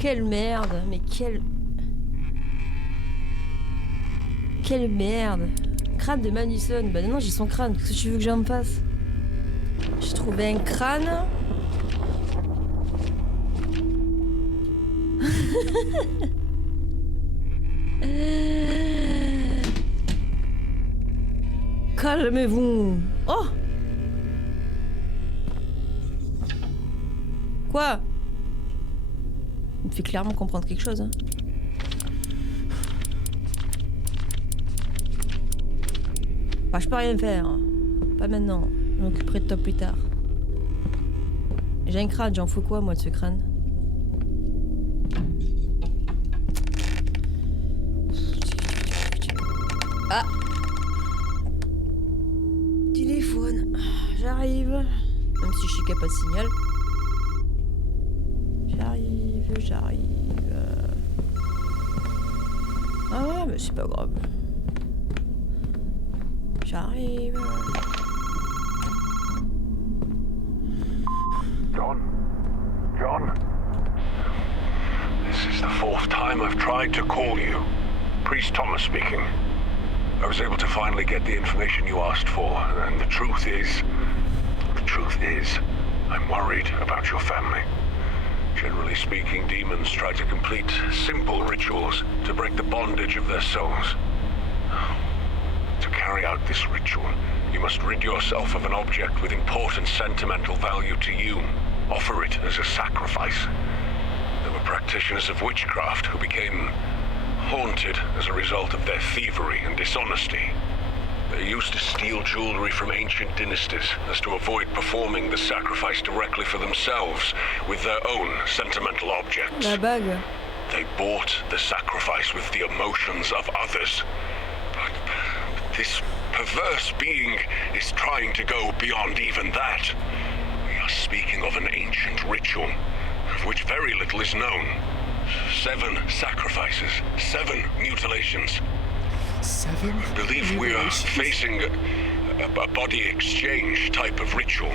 Quelle merde, mais quelle... Quelle merde. Crâne de Madison. Bah non, j'ai son crâne. Qu'est-ce que tu veux que j'en fasse? J'ai trouvé un crâne. Calmez-vous. Oh! Quoi? Il me fait clairement comprendre quelque chose. Hein. Bah, je peux rien faire. Pas maintenant. Je m'occuperai de toi plus tard. J'ai un crâne, j'en fous quoi moi de ce crâne? Ah! Téléphone. J'arrive. Même si je suis capable de signal. J'arrive. Ah ouais, mais c'est pas grave. J'arrive. John? This is the fourth time I've tried to call you. Priest Thomas speaking. I was able to finally get the information you asked for, and the truth is, I'm worried about your family. Generally speaking, demons try to complete simple rituals to break the bondage of their souls. To carry out this ritual, you must rid yourself of an object with important sentimental value to you. Offer it as a sacrifice. There were practitioners of witchcraft who became haunted as a result of their thievery and dishonesty. They used to steal jewelry from ancient dynasties as to avoid performing the sacrifice directly for themselves with their own sentimental objects. La bague. They bought the sacrifice with the emotions of others. But this perverse being is trying to go beyond even that. We are speaking of an ancient ritual, of which very little is known. 7 sacrifices, 7 mutilations. 7? I believe we are facing a body exchange type of ritual.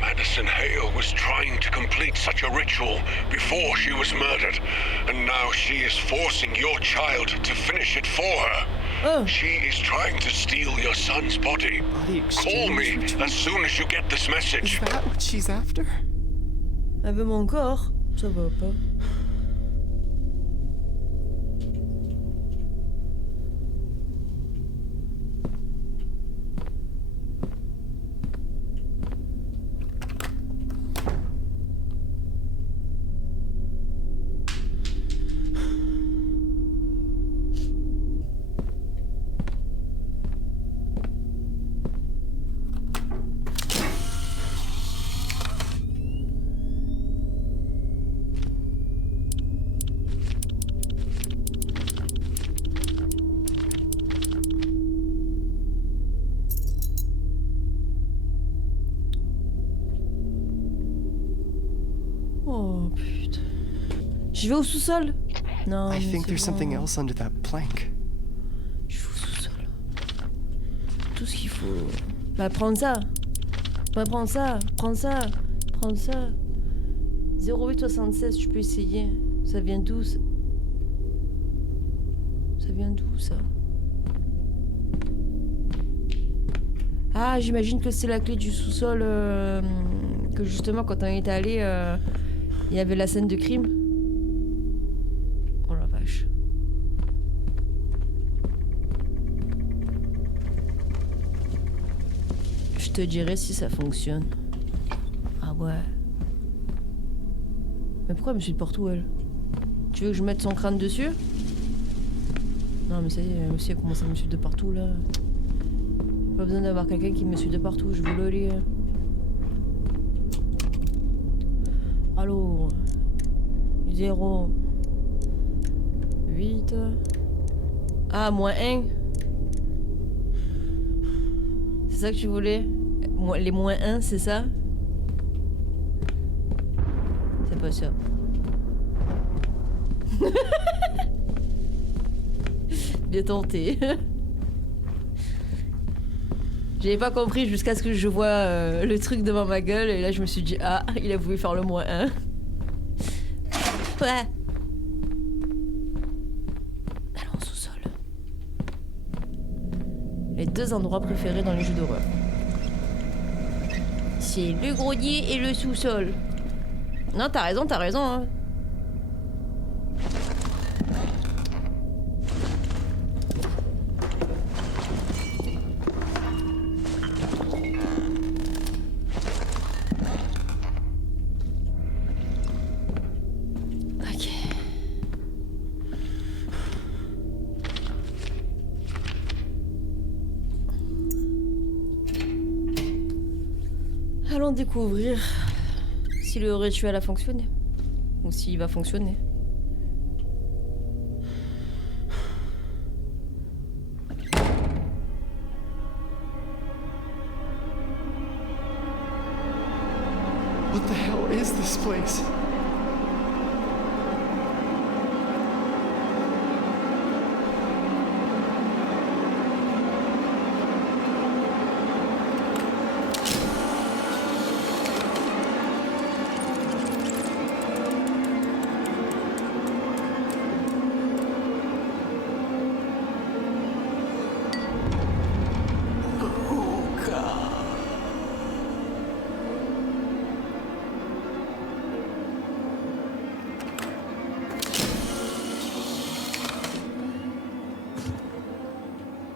Madison Hale was trying to complete such a ritual before she was murdered, and now she is forcing your child to finish it for her. Oh. She is trying to steal your son's body. Body exchange Call me ritual? as soon as you get this message. Is that what she's after? Elle veut mon corps. Ça va pas. Oh putain. Je vais au sous-sol. Non. I mais think c'est there's bon. something else under that plank. Je vais au sous-sol. Tout ce qu'il faut. Bah prends ça. Bah prends ça. Prends ça. Prends ça. 0876, tu peux essayer. Ça vient d'où ça? Ça vient d'où ça? Ah, j'imagine que c'est la clé du sous-sol. Que justement, quand on est allé, il y avait la scène de crime. Oh la vache. Je te dirai si ça fonctionne. Ah ouais. Mais pourquoi elle me suit de partout, elle? Tu veux que je mette son crâne dessus? Non, mais ça y est, elle aussi, elle commence à me suivre de partout, là. Pas besoin d'avoir quelqu'un qui me suit de partout, je vous le lis. Allô? 0 8 Ah, -1. C'est ça que tu voulais? Les -1, c'est ça? C'est pas ça. Bien tenté. J'avais pas compris jusqu'à ce que je vois le truc devant ma gueule et là je me suis dit ah, il a voulu faire le -1. Ouais. Les 2 endroits préférés dans les jeux d'horreur. C'est le grenier et le sous-sol. Non, t'as raison, hein. Ok. Allons découvrir si le rituel a fonctionné. Ou s'il va fonctionner. What the hell is this place?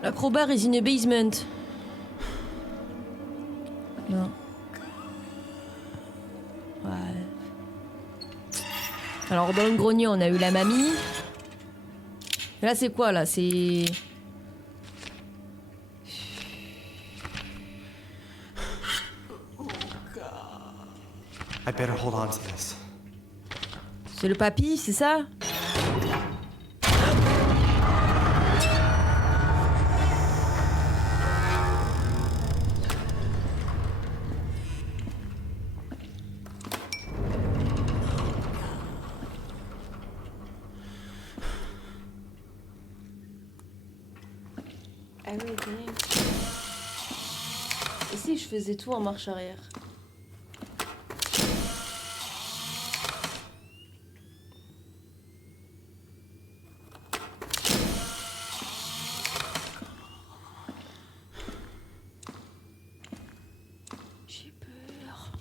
L'acrobat is in a basement. Non. Ouais. Alors dans le grenier, on a eu la mamie. Et là, c'est quoi là? C'est... I better hold on to this. C'est le papy, c'est ça? Ah oui, bien. Et si je faisais tout en marche arrière? J'ai peur.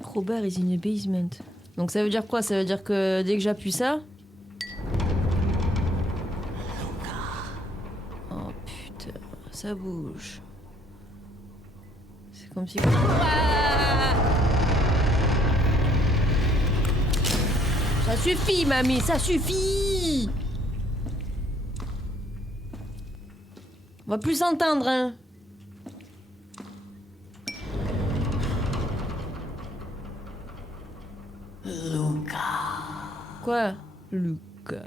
Acrobat is in a basement. Donc ça veut dire quoi? Ça veut dire que dès que j'appuie ça... Oh putain, ça bouge. C'est comme si... Ah, ça suffit, mamie, ça suffit! On va plus s'entendre, hein. Quoi? Luca.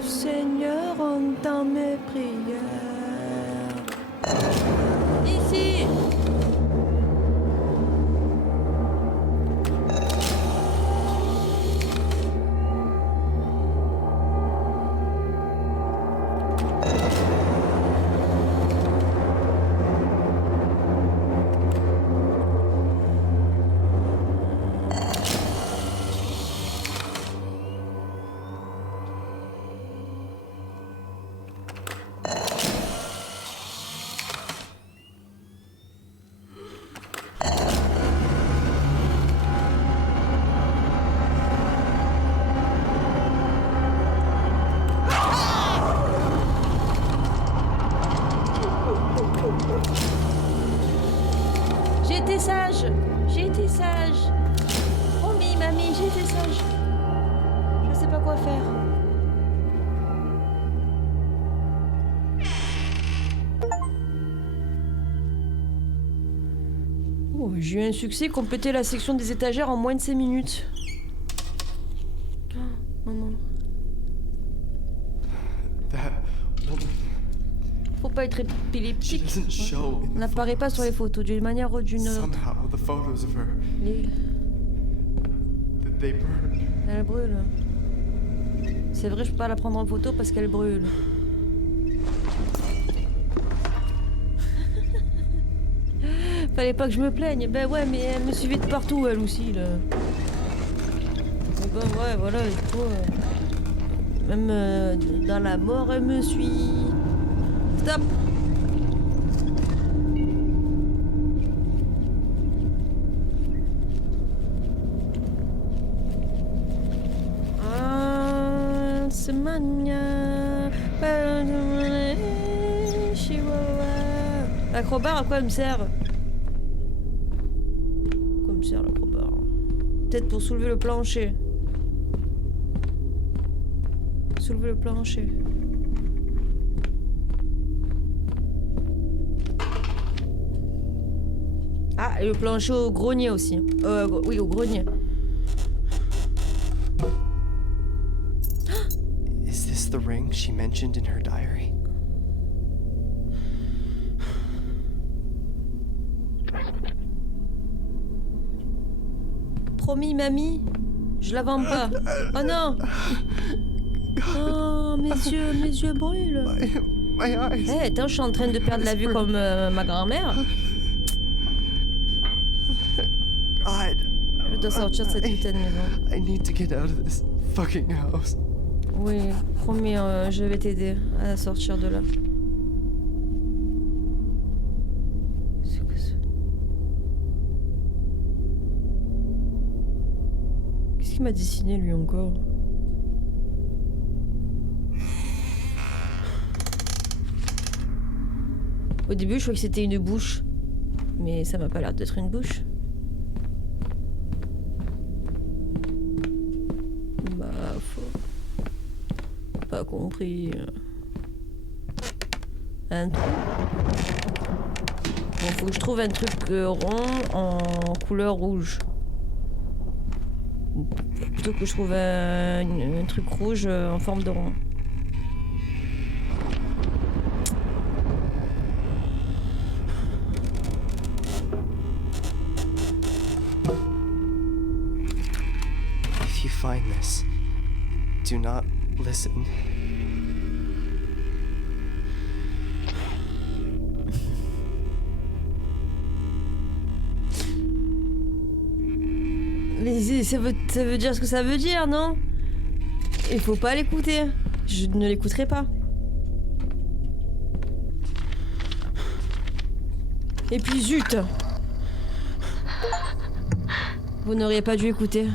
Seigneur, entends mes prières. Ici. J'ai été sage. J'ai été sage. Promis, mamie, j'ai été sage. Je sais pas quoi faire. Oh, j'ai eu un succès, compléter la section des étagères en moins de 5 minutes. Oh, maman. That woman. Faut pas être She épileptique. doesn't show in the N'apparaît pas sur les photos d'une manière ou d'une autre. Somehow the photos of her, Les- they burn. Elle brûle. C'est vrai, je peux pas la prendre en photo parce qu'elle brûle. Fallait pas que je me plaigne. Ben ouais, mais elle me suivait de partout, elle aussi, là. Ben ouais, voilà, du coup... même dans la mort, elle me suit. Stop! Semania. L'acrobat, à quoi elle me sert? Quoi me sert l'acrobat? Peut-être pour soulever le plancher. Soulever le plancher. Ah, et le plancher au grenier aussi. Oui, au grenier. Is this the ring she mentioned in her diary? Promis, mamie, je la vends pas. Oh non! Oh, mes yeux brûlent. My eyes. Eh, attends, je suis en train de perdre la vue comme ma grand-mère. God. Je dois sortir de cette putain de maison. I need to get out of this fucking house. Oui, promis, je vais t'aider à sortir de là. C'est quoi ça? Qu'est-ce qu'il m'a dessiné lui encore? Au début, je croyais que c'était une bouche. Mais ça m'a pas l'air d'être une bouche. Bah, pas compris. Un trou. Bon, faut que je trouve un truc rond en couleur rouge. Plutôt que je trouve un truc rouge en forme de rond. If you find this, do not listen. Mais ça veut dire ce que ça veut dire, non? Il faut pas l'écouter. Je ne l'écouterai pas. Et puis zut! Vous n'auriez pas dû écouter.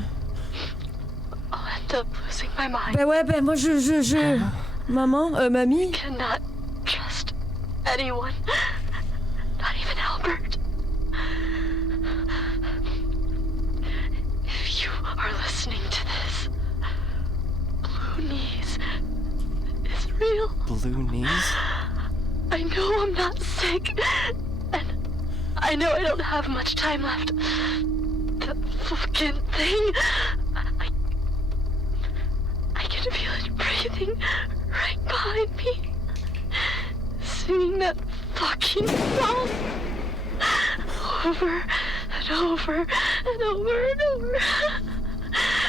I'll end up losing my mind. Ben ouais, ben moi je... Maman, mamie? Cannot trust anyone. Not even Albert. If you are listening to this, Blue Knees is real. Blue knees? I know I'm not sick, and I know I don't have much time left. That fucking thing, I can feel it breathing right behind me, singing that fucking song over and over and over and over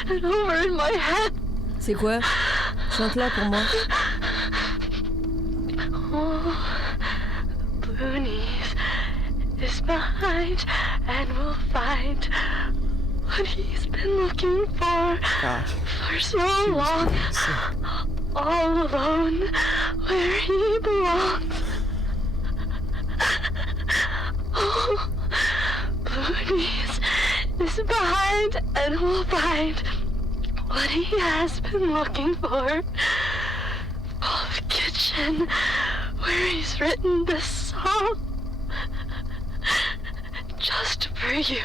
and over in my head. C'est quoi? Chante-la pour moi. Oh, Blue Knees is behind and will find what he's been looking for God. so long. All alone where he belongs. Oh, Blue Knees is behind and will find what he has been looking for. Paul's kitchen, where he's written this song just for you.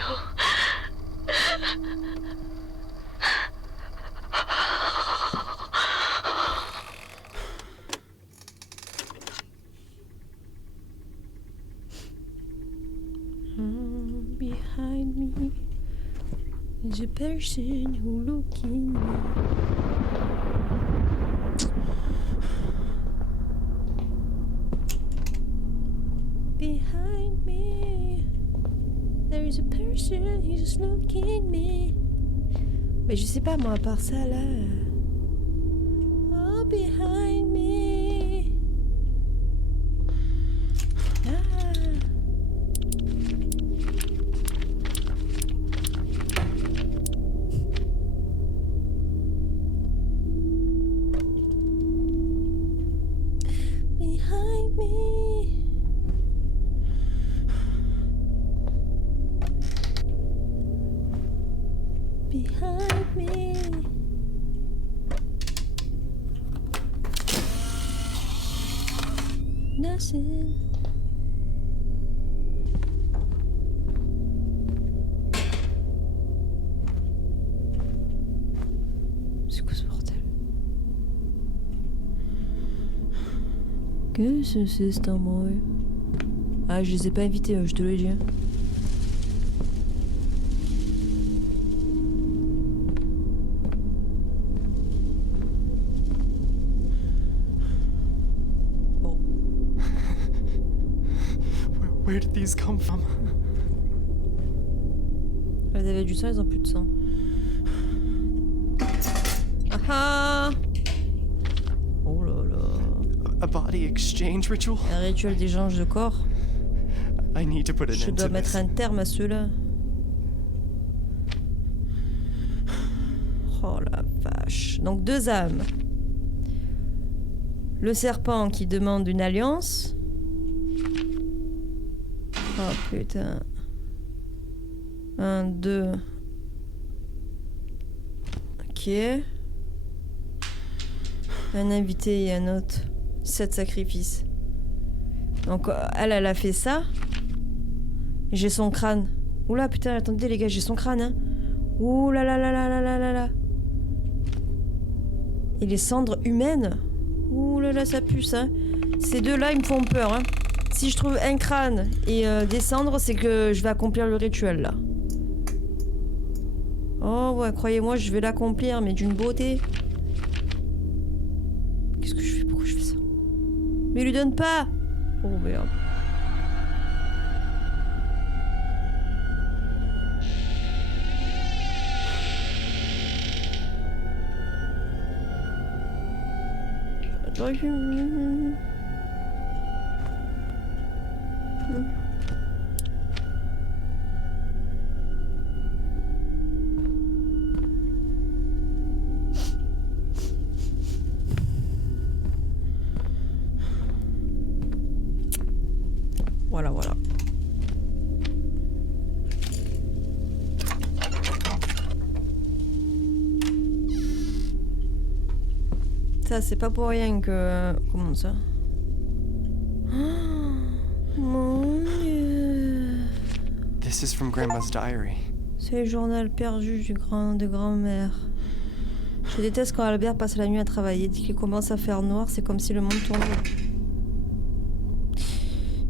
Behind me is a person who looking. He's a person, he's just looking me. Mais je sais pas moi, à part ça là. Oh, behind me. Ah. Behind me. Behind me. Nothing. C'est quoi ce bordel? Qu'est-ce que c'est cet endroit? Ah, je les ai pas invités, je te le dis. Where did these come from? Ils avaient du sang, ils ont plus de sang. Ah ah! Oh là là. A body exchange ritual? Un rituel d'échange de corps. I need to put an Je end dois to mettre this. un terme à ceux-là. Oh la vache. Donc 2 âmes. Le serpent qui demande une alliance. Oh putain. 1, 2. Ok. Un invité et un autre. 7 sacrifices. Donc elle a fait ça. J'ai son crâne. Oula putain, attendez les gars, j'ai son crâne. Hein. Ouh là là là là là là là là. Et les cendres humaines. Ouh là là, ça pue ça. Ces deux-là, ils me font peur. Hein. Si je trouve un crâne et des cendres, c'est que je vais accomplir le rituel là. Oh ouais, croyez-moi, je vais l'accomplir, mais d'une beauté. Qu'est-ce que je fais? Pourquoi je fais ça? Mais lui donne pas! Oh merde. Voilà, voilà. Ça, c'est pas pour rien que... Comment ça? Oh, mon Dieu. This is from Grandma's diary. C'est le journal perdu de grand-mère. Je déteste quand Albert passe la nuit à travailler. Dès qu'il commence à faire noir, c'est comme si le monde tournait.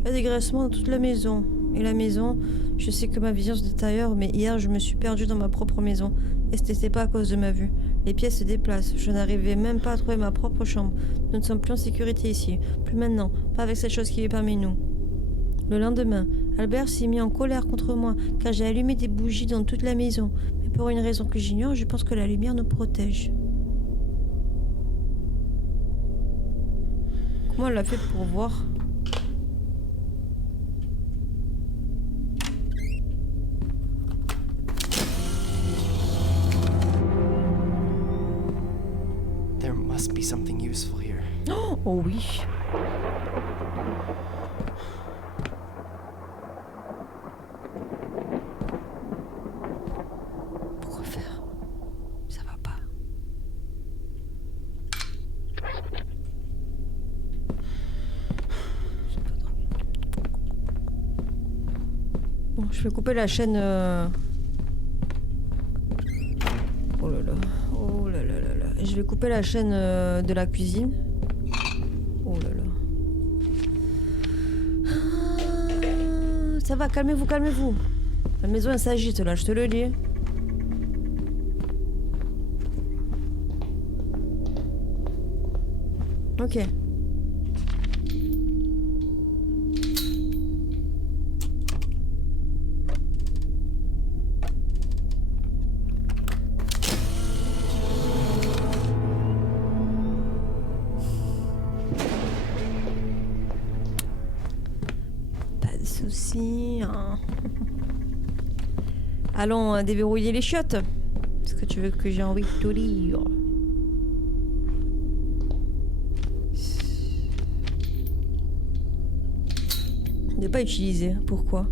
Il y a des graissements dans toute la maison. Et la maison, je sais que ma vision se détériore, mais hier, je me suis perdue dans ma propre maison. Et ce n'était pas à cause de ma vue. Les pièces se déplacent. Je n'arrivais même pas à trouver ma propre chambre. Nous ne sommes plus en sécurité ici. Plus maintenant. Pas avec cette chose qui est parmi nous. Le lendemain, Albert s'est mis en colère contre moi, car j'ai allumé des bougies dans toute la maison. Mais pour une raison que j'ignore, je pense que la lumière nous protège. Comment elle l'a fait pour voir ? There must be something useful here. Oh oui. Pourquoi faire? Ça va pas. Bon, je vais couper la chaîne. Oh là là. Oh là là là là. Je vais couper la chaîne de la cuisine. Oh là là. Ah, ça va, calmez-vous, calmez-vous. La maison elle s'agite là, je te le dis. Ok. Allons déverrouiller les chiottes. Est-ce que tu veux que j'ai envie de te lire? Ne pas utiliser. Pourquoi?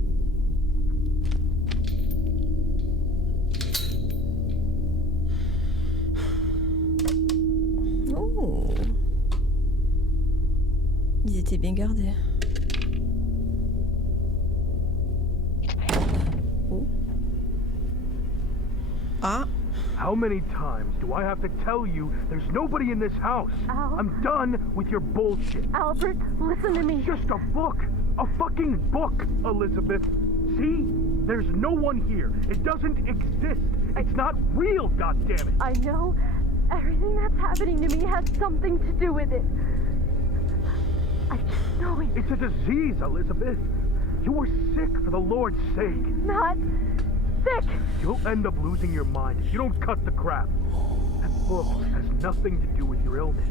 Oh. Ils étaient bien gardés. Oh. Ah. How many times do I have to tell you there's nobody in this house? Al? I'm done with your bullshit. Albert, listen to me. Just a book. A fucking book, Elizabeth. See? There's no one here. It doesn't exist. It's not real, goddammit. I know everything that's happening to me has something to do with it. I just know it. It's a disease, Elizabeth. You were sick for the Lord's sake. Not sick. You'll end up losing your mind if you don't cut the crap. That book has nothing to do with your illness.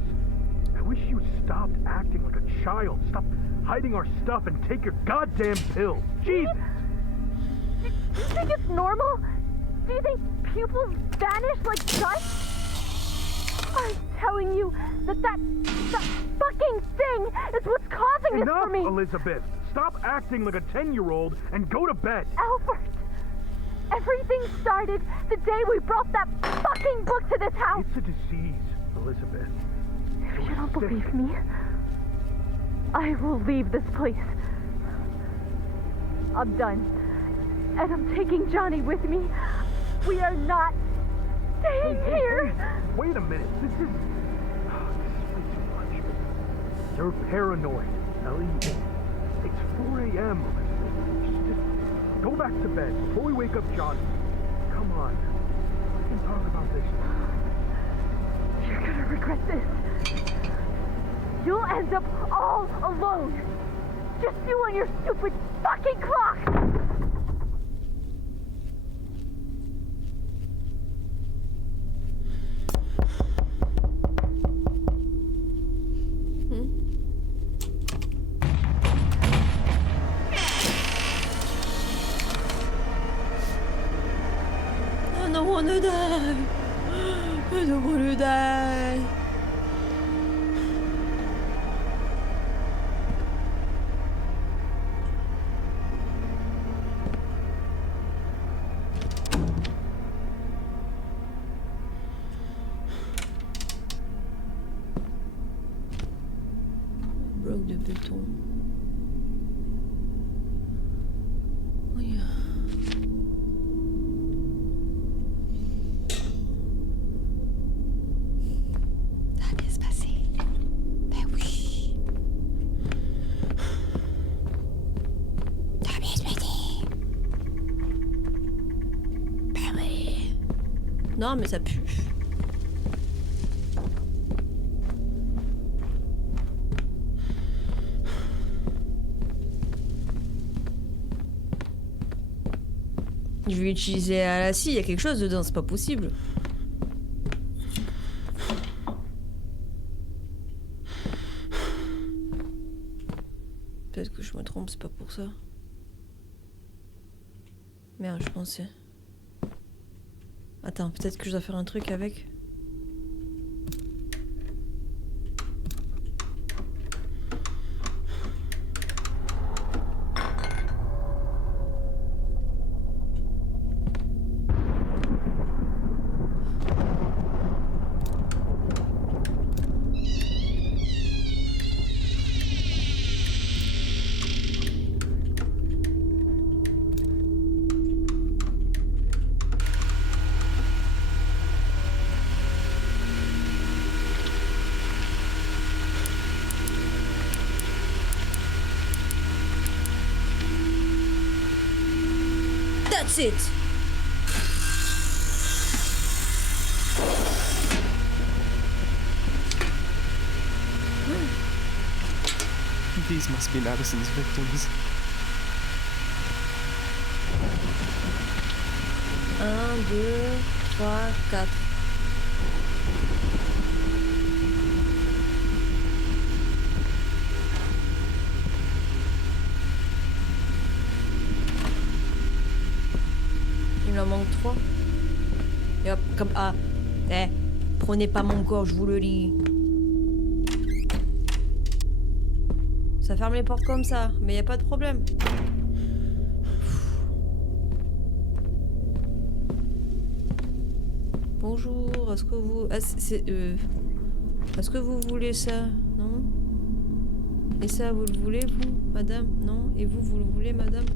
I wish you stopped acting like a child. Stop hiding our stuff and take your goddamn pills. Jesus! Do you think it's normal? Do you think pupils vanish like dust? I'm telling you that fucking thing is what's causing this for me. Enough, Elizabeth. Stop acting like a 10-year-old and go to bed. Albert, everything started the day we brought that fucking book to this house. It's a disease, Elizabeth. If you don't believe me, I will leave this place. I'm done. And I'm taking Johnny with me. We are not staying here. Wait a minute. This is way too much. You're paranoid, Ellie. It's 4 a.m. Just go back to bed before we wake up Johnny. Come on. We can talk about this. You're gonna regret this. You'll end up all alone. Just you and your stupid fucking clock. I don't wanna die. I don't wanna die. Bloc de béton. Oui. Ça va bien se passer. Ben oui. Ça va bien se passer. Ben oui. Non, mais ça pue. Je vais utiliser à la scie, il y a quelque chose dedans, c'est pas possible. Peut-être que je me trompe, c'est pas pour ça. Merde, je pensais. Attends, peut-être que je dois faire un truc avec. That's it. These must be Madison's victims. 1, 2, 3, 4. Il Il en manque 3. Et hop, comme... Ah, prenez pas mon corps, je vous le lis. Ça ferme les portes comme ça, mais y a pas de problème. Bonjour, est-ce que vous... Ah, est-ce que vous voulez ça? Non? Et ça, vous le voulez, vous, madame? Non? Et vous, vous le voulez, madame?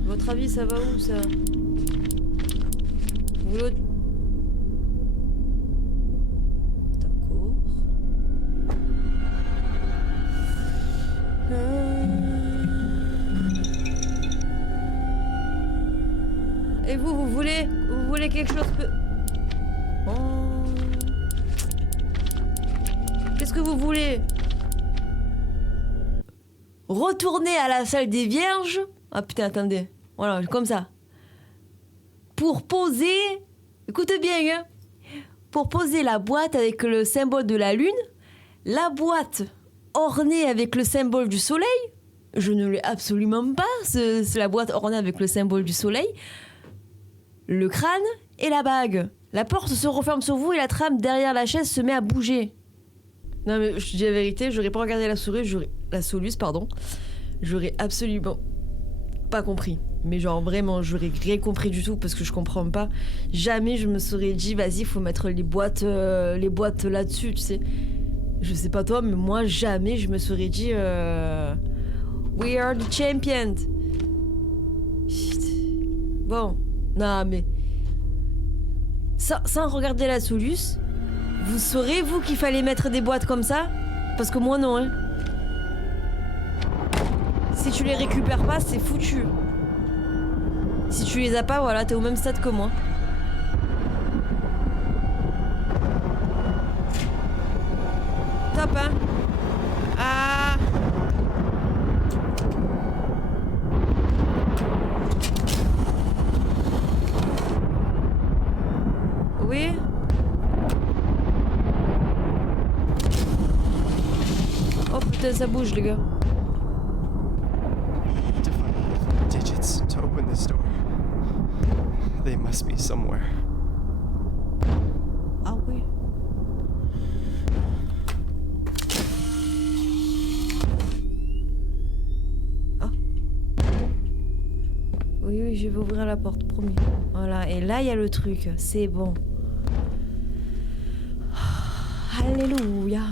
Votre avis, ça va où, ça? Vous le... D'accord. Et vous, vous voulez quelque chose peu... Oh. Qu'est-ce que vous voulez? Retourner à la salle des vierges? Ah putain, attendez. Voilà, comme ça. Pour poser... Écoutez bien, hein. Pour poser la boîte avec le symbole de la lune, la boîte ornée avec le symbole du soleil, je ne l'ai absolument pas, c'est la boîte ornée avec le symbole du soleil, le crâne et la bague. La porte se referme sur vous et la trame derrière la chaise se met à bouger. Non mais je dis la vérité, j'aurais pas regardé la soluce, j'aurais absolument pas compris. Mais genre vraiment, j'aurais rien compris du tout parce que je comprends pas. Jamais je me serais dit, vas-y, faut mettre les boîtes là-dessus, tu sais. Je sais pas toi, mais moi jamais je me serais dit, we are the champions. Bon, non mais sans regarder la soluce, vous saurez vous qu'il fallait mettre des boîtes comme ça, parce que moi non, hein. Si tu les récupères pas, c'est foutu. Si tu les as pas, voilà, t'es au même stade que moi. Top, hein? Ah! Oui? Oh putain, ça bouge, les gars. Digits to open this door. They must be somewhere. Ah oui. Ah. Oui, je vais ouvrir la porte, promis. Voilà, et là, il y a le truc. C'est bon. Alléluia.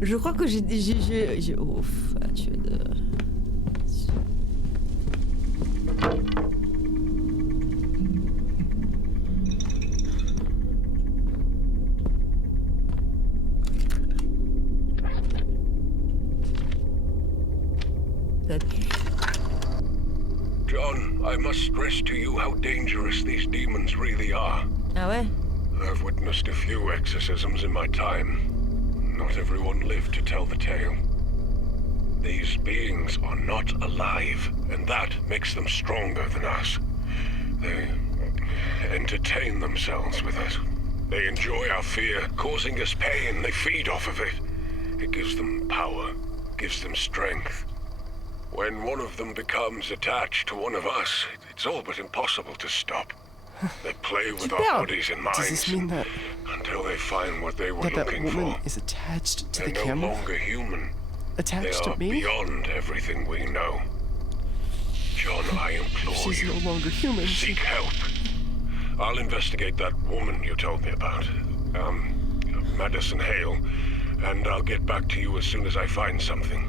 Je crois que j'ai... Ouf, tu es de... John, I must stress to you how dangerous these demons really are. Ah ouais? I've witnessed a few exorcisms in my time. Not everyone lived to tell the tale. These beings are not alive, and that makes them stronger than us. They entertain themselves with us. They enjoy our fear, causing us pain. They feed off of it. It gives them power, gives them strength. When one of them becomes attached to one of us, it's all but impossible to stop. They play with our bodies and minds. Does this mean that until they find what they were looking woman for? is attached to They're the no camera? longer human. Attached They to are me? beyond everything we know. John, I implore She's you, no longer human. seek help. I'll investigate that woman you told me about, Madison Hale, and I'll get back to you as soon as I find something.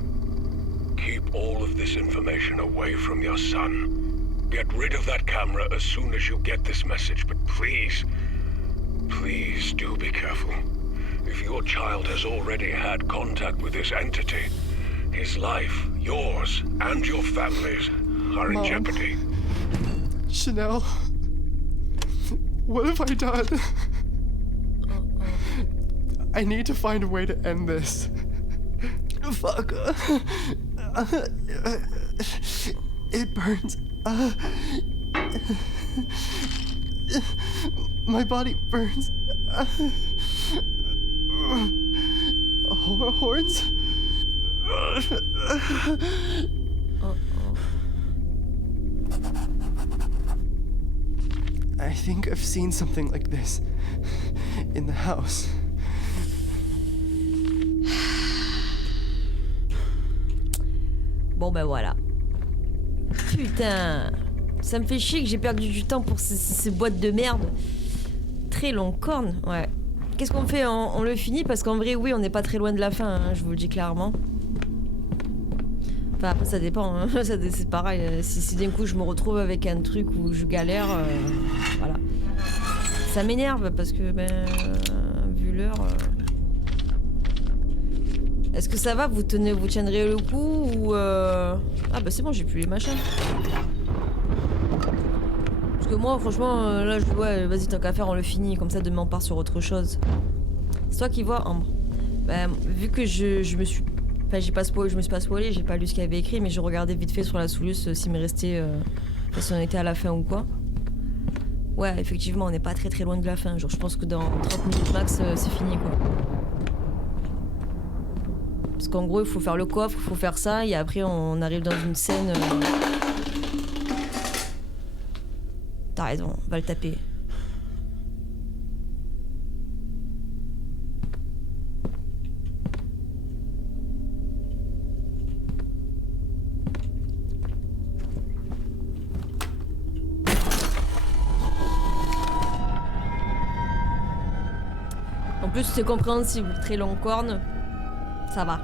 Keep all of this information away from your son. Get rid of that camera as soon as you get this message, but please, please do be careful. If your child has already had contact with this entity, his life, yours, and your family's are in Mom. jeopardy. Chanel, what have I done? I need to find a way to end this. Fuck. It burns. My body burns. Horns? I think I've seen something like this in the house. Bon ben voilà. Putain. Ça me fait chier que j'ai perdu du temps pour ces boîtes de merde. Très long corne, ouais. Qu'est-ce qu'on fait? On le finit parce qu'en vrai, oui, on n'est pas très loin de la fin, hein, je vous le dis clairement. Enfin, après, ça dépend, hein. C'est pareil. Si d'un coup je me retrouve avec un truc où je galère, voilà. Ça m'énerve parce que, ben, vu l'heure. Est-ce que ça va? Vous tiendrez le coup ou Ah bah c'est bon, j'ai plus les machins. Parce que moi, franchement, là, ouais, vas-y, tant qu'à faire, on le finit. Comme ça, demain, on part sur autre chose. C'est toi qui vois, Ambre. Bah, vu que je me suis... Enfin, je me suis pas spoilé, j'ai pas lu ce qu'il avait écrit, mais je regardais vite fait sur la Soulus s'il me restait... si on était à la fin ou quoi. Ouais, effectivement, on n'est pas très très loin de la fin. Genre, je pense que dans 30 minutes max, c'est fini, quoi. Parce qu'en gros, il faut faire le coffre, il faut faire ça, et après, on arrive dans une scène... T'as raison, on va le taper. En plus, c'est compréhensible, très long corne. Ça va.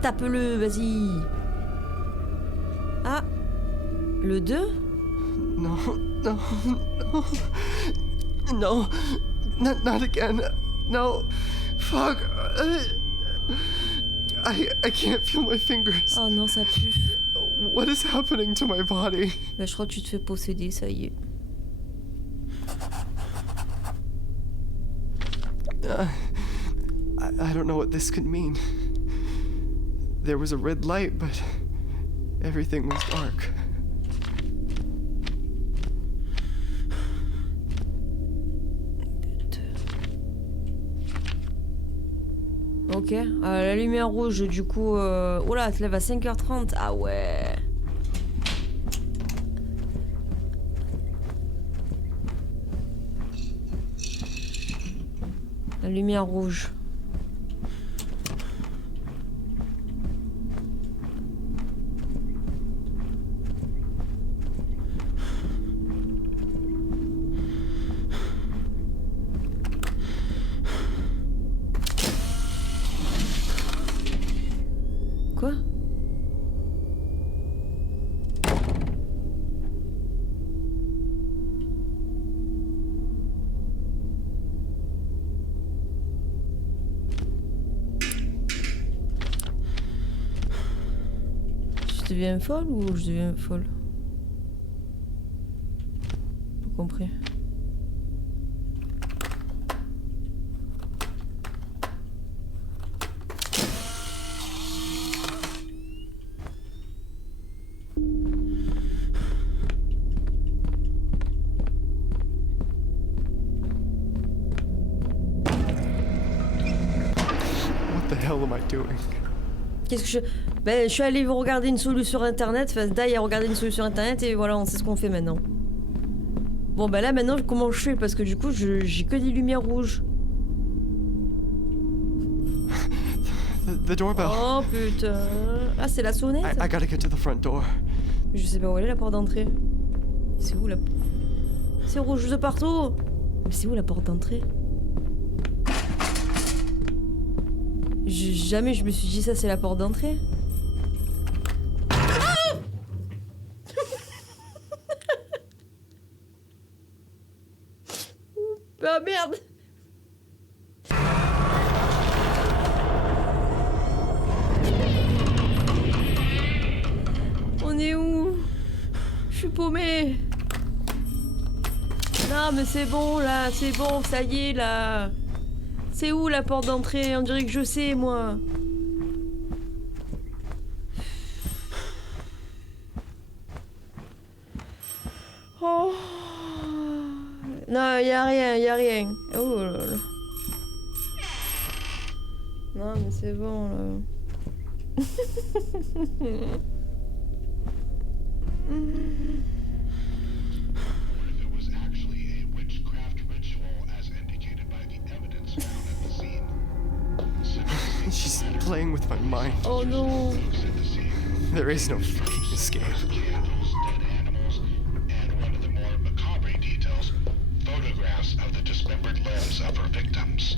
Tape-le, vas-y. Ah, le 2 ? No, no, no. No. Not again. No. Fuck. I can't feel my fingers. Oh non, ça pue. What is happening to my body? Bah, je crois que tu te fais posséder, ça y est. I don't know what this could mean. There was a red light, but everything was dark. Ok, la lumière rouge, du coup... Oh là, elle se lève à 5h30. Ah ouais. La lumière rouge. Quoi? Je deviens folle ou je deviens folle? Pas compris. What the hell am I doing? Qu'est-ce que je... Ben, je suis allée regarder une solution sur internet, enfin, Dai a regardé une solution sur internet et voilà, on sait ce qu'on fait maintenant. Bon, ben là, maintenant, comment je fais? Parce que du coup, j'ai que des lumières rouges. The doorbell. Oh putain. Ah, c'est la sonnette? I gotta get to the front door. Je sais pas où elle est, la porte d'entrée. C'est où la... C'est rouge de partout. Mais c'est où la porte d'entrée? Jamais je me suis dit ça, c'est la porte d'entrée. Ah merde. On est où? Je suis paumée. Non mais c'est bon là, c'est bon, ça y est là. C'est où la porte d'entrée? On dirait que je sais moi. Oh. Non, y a rien, y a rien. Oh là là. Non mais c'est bon là. mind. Oh non. There is no fucking escape. And one of the more macabre details, photographs of the dismembered limbs of her victims.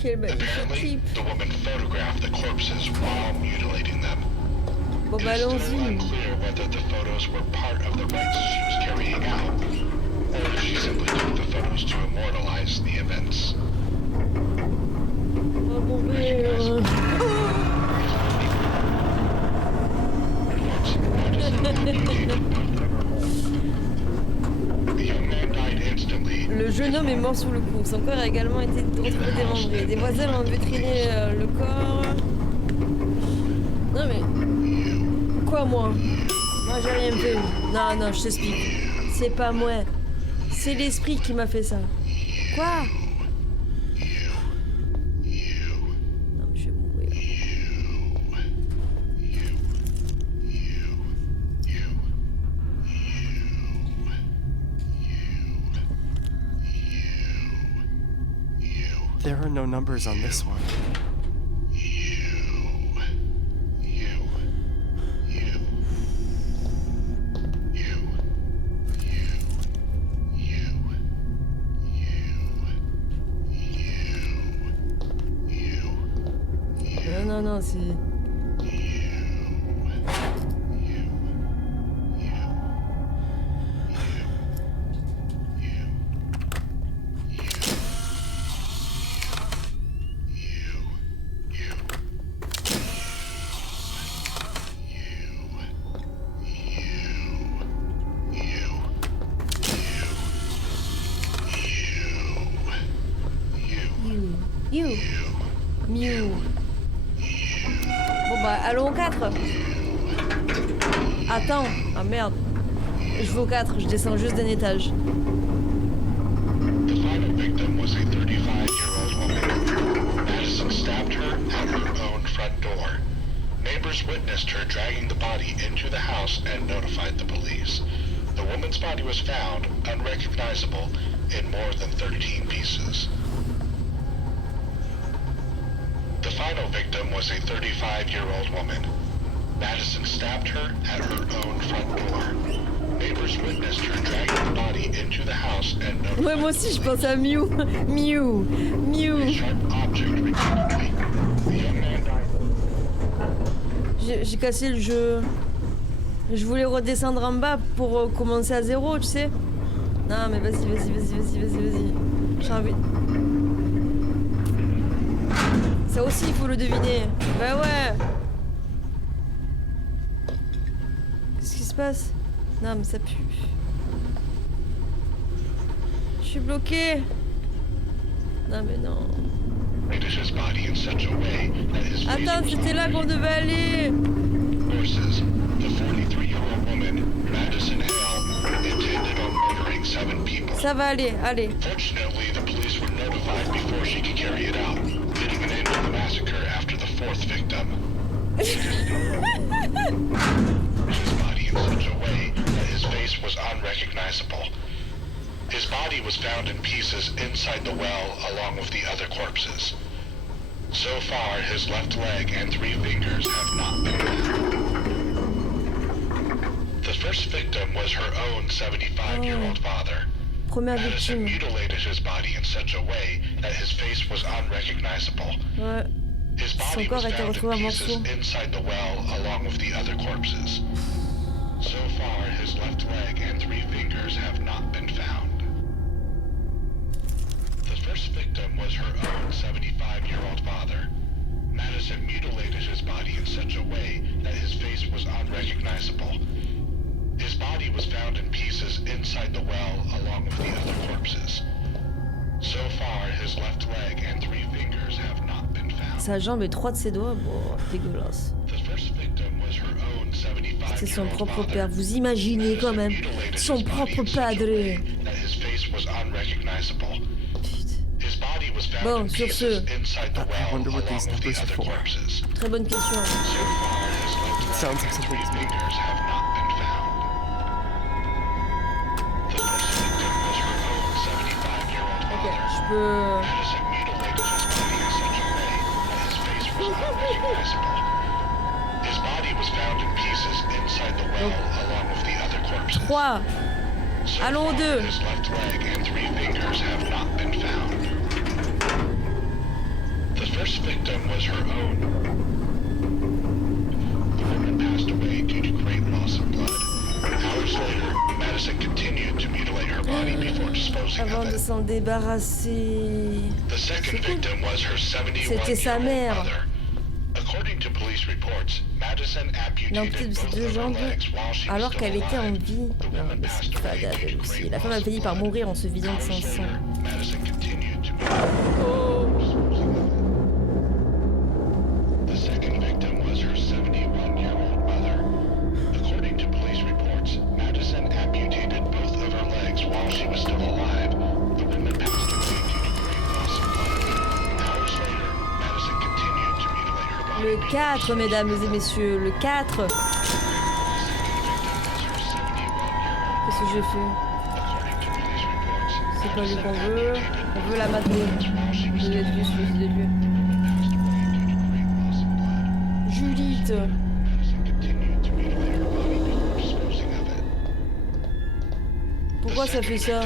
Quel magnifique Apparently, clip. the woman photographed the corpses while mutilating them. Bon It bah is still allons-y. unclear whether the photos were part of the rites she was carrying out, or if she simply took the photos to immortalize the events. Oh bon bah, The young man died instantly. Le jeune homme est mort sous le coup. Son corps a également été retrouvé démembré. Des voisins ont vitriné le corps. Non mais... Quoi moi? Moi j'ai rien fait. Non, non, je t'explique. C'est pas moi. C'est l'esprit qui m'a fait ça. Quoi? Non mais je vais mourir. There are no numbers on this one. Non, non, non, c'est... You. Mew. Bon bah, allons au 4. Attends. Ah merde. Je vais au 4, je descends juste d'un étage. The final victim was a 35-year-old woman. Madison stabbed her at her own front door. Neighbors witnessed her dragging the body into the house and notified the police. The woman's body was found, unrecognizable, in more than 13 pieces. The final victim was a 35-year-old woman. Madison stabbed her at her own front door. Neighbors witnessed her dragging the body into the house and notified Ouais, moi aussi je pense à Mew. Mew. a Mew. sharp object repeatedly. The young man died. J'ai cassé le jeu. Je voulais redescendre en bas pour commencer à zéro, tu sais. Non mais vas-y. J'ai envie... Ça aussi il faut le deviner. Bah ouais. Qu'est-ce qui se passe? Non mais ça pue. Je suis bloquée. Non mais non. His body in such a way that his face Attends, was c'était là qu'on devait aller. Horses. The 43-year-old woman, Madison Hale, intended on murdering 7 people. Ça va aller, allez. Fortunately, the police were notified before she could carry it out, getting an end to the massacre after the 4th victim. His body in such a way that his face was unrecognizable. His body was found in pieces inside the well along with the other corpses. So far, his left leg and 3 fingers have not been found. The first victim was her own 75-year-old father. Première Madison victime. mutilated his body in such a way that his face was unrecognizable. Ouais. His Son body corps was a été found retrouvé en in pieces morceaux. inside the well along with the other corpses. So far, his left leg and 3 fingers have not been found. The first victim was her own 75-year-old father. Madison mutilated his body in such a way that his face was unrecognizable. His body was found in pieces inside the well along with the other corpses. So far, his left leg and 3 fingers have not been found. Sa jambe et 3 de ses doigts, bon, dégueulasse. The first victim was her own 75-year-old C'est son propre father. père, vous imaginez quand même. Mutilated Son his body propre in such a padre. way that his face was unrecognizable. His body was found Bon, in sur pieces ce. inside the well wonder what along these with the numbers are other for. corpses. Très bonne question. So far, his left Sounds leg like and 3 something's moving. fingers have not been found. The first victim was her own 75-year-old Ok, father. je peux... Madison mutilated his body in such a way that his face unrecognizable. His body was found in pieces inside the well along with the other corpses. 3. So Allons, far, 2. his left leg and 3 fingers have not been found. The first victim was her own. The woman passed away due to great loss of blood. Hours later, Madison continued to mutilate her body before disposing Avant of de it. s'en débarrasser. The second victim was her C'était sa 71-year-old mère. mother. According to police reports, Madison Il a amputated amputé de ses both 2 of her jambes legs while she was alors still qu'elle était en alive. vie. The Non, woman mais passed c'est away fadade due to aussi. great La femme a loss of fini par blood. mourir en se vidant de Hours son sang. later, Madison continued to Oh. disposing of it. The second victim was her 71-year-old mother. According to police reports, Madison amputated both of her legs while she was still alive. The woman passed away due to great loss of blood. Hours later, Madison continued to mutilate her body. Le 4, mesdames et messieurs, le 4. Qu'est-ce que j'ai fait? C'est pas lui qu'on veut. On veut la mater. Je l'ai tué, je l'ai tué. Judith. Pourquoi ça fait ça?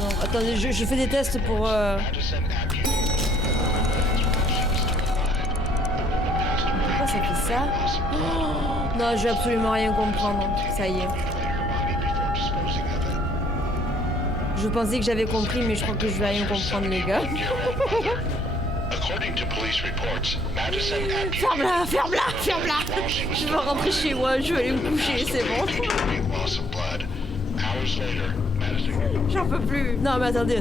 Non, attendez, je fais des tests pour... Pourquoi ça fait ça? Oh, non, je vais absolument rien comprendre. Ça y est. Je pensais que j'avais compris, mais je crois que je vais rien comprendre, les gars. Ferme-la, ferme-la, ferme-la. Je veux rentrer chez moi, je vais aller me coucher, c'est bon. J'en peux plus. Non, mais attendez.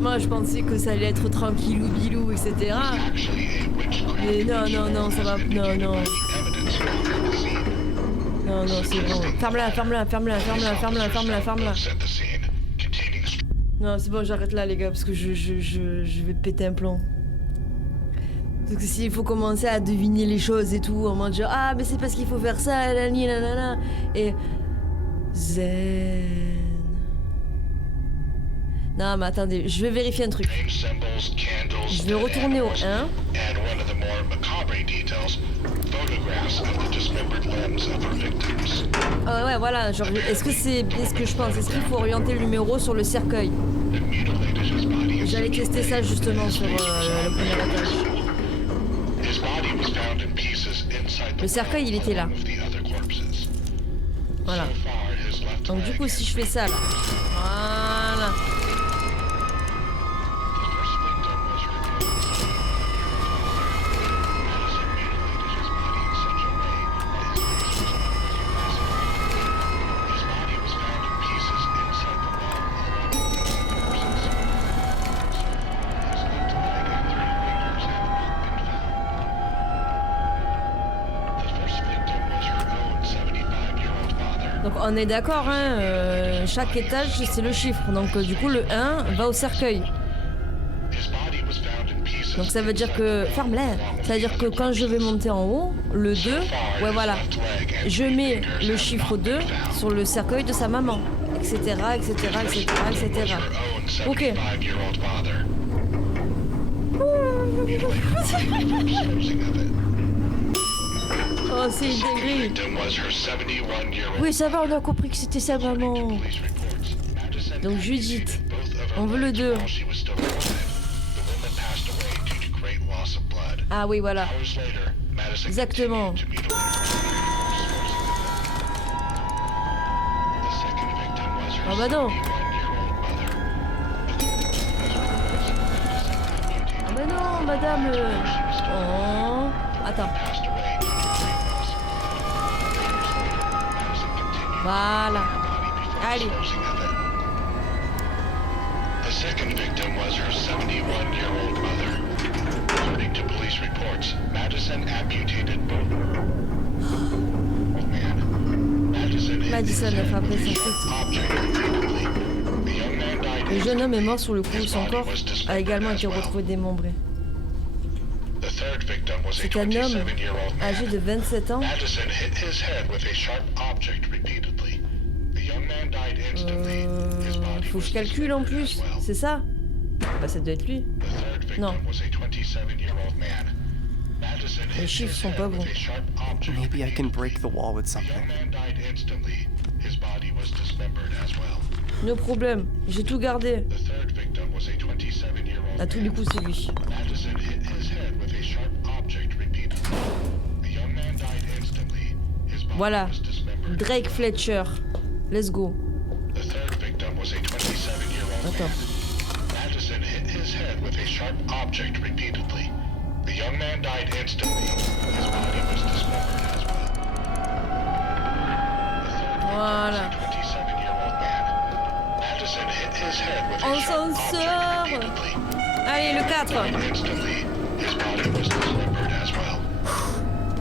Moi, je pensais que ça allait être tranquillou, bilou, etc. Mais non, ça va... Non, c'est bon. Ferme-la. Non, c'est bon, j'arrête là, les gars, parce que je vais péter un plomb. Parce que s'il faut commencer à deviner les choses et tout, en mode genre, ah, mais c'est parce qu'il faut faire ça, nanana, et... Zen... Non, mais attendez, je vais vérifier un truc. Je vais retourner au 1. Ah ouais, voilà, genre, est-ce que c'est ce que je pense? Est-ce qu'il faut orienter le numéro sur le cercueil? J'allais tester ça justement sur le premier étage. Le cercueil, il était là. Voilà. Donc du coup, si je fais ça, là. Voilà. Donc on est d'accord, hein, chaque étage c'est le chiffre. Donc du coup le 1 va au cercueil. Donc ça veut dire que... Ferme-la. Ça veut dire que quand je vais monter en haut, le 2, ouais voilà, je mets le chiffre 2 sur le cercueil de sa maman, etc. Ok. Oh, c'est une dinguerie. Oui, ça va, on a compris que c'était sa maman. Donc Judith, on veut le 2. Ah oui, voilà. Exactement. Ah bah non. Ah bah non, madame. Oh. Attends. Voilà. Allez. The second victim was her 71-year-old mother. According to police reports, Madison amputated both. Oh man. Madison a frappé sa tête. The young man Le jeune homme est mort sur le coup. Son corps a également été retrouvé démembré. C'est un homme âgé de 27 ans. Faut que je calcule en plus. C'est ça? Bah ça doit être lui. Non. Les chiffres sont pas bons. Maybe I can break the wall with something. No problème, j'ai tout gardé. À tous les coups, c'est lui. Voilà. Drake Fletcher. Let's go. Attends. Voilà. On s'en sort. Allez, le 4.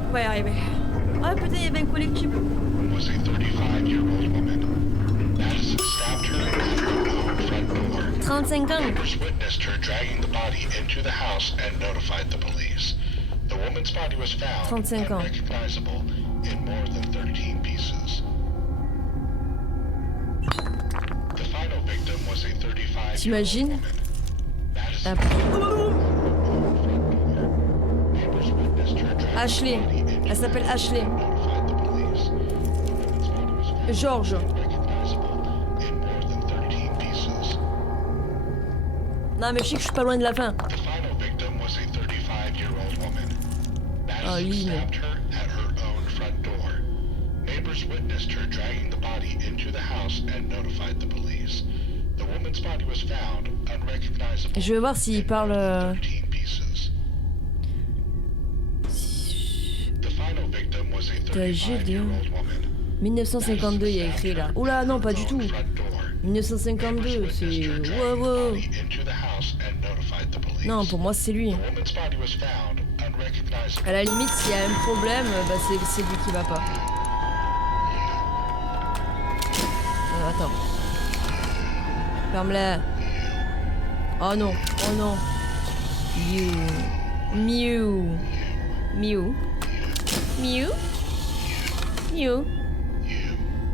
On va y arriver. Ah, putain, il y avait un collectible. 35 ans. 35 ans. T'imagines? Ashley. Elle s'appelle Ashley. George. Non mais je sais que je suis pas loin de la fin. Oh, Lynn. Je vais voir s'il parle... Âgé de... 1952, il y a écrit là. Oula, non, pas du tout. 1952, c'est... Wow, wow. Non, pour moi, c'est lui. À la limite, s'il y a un problème, bah, c'est lui qui va pas. Attends. Ferme-la. Oh non, oh non. You. Mew. Mew. Mew. Mew.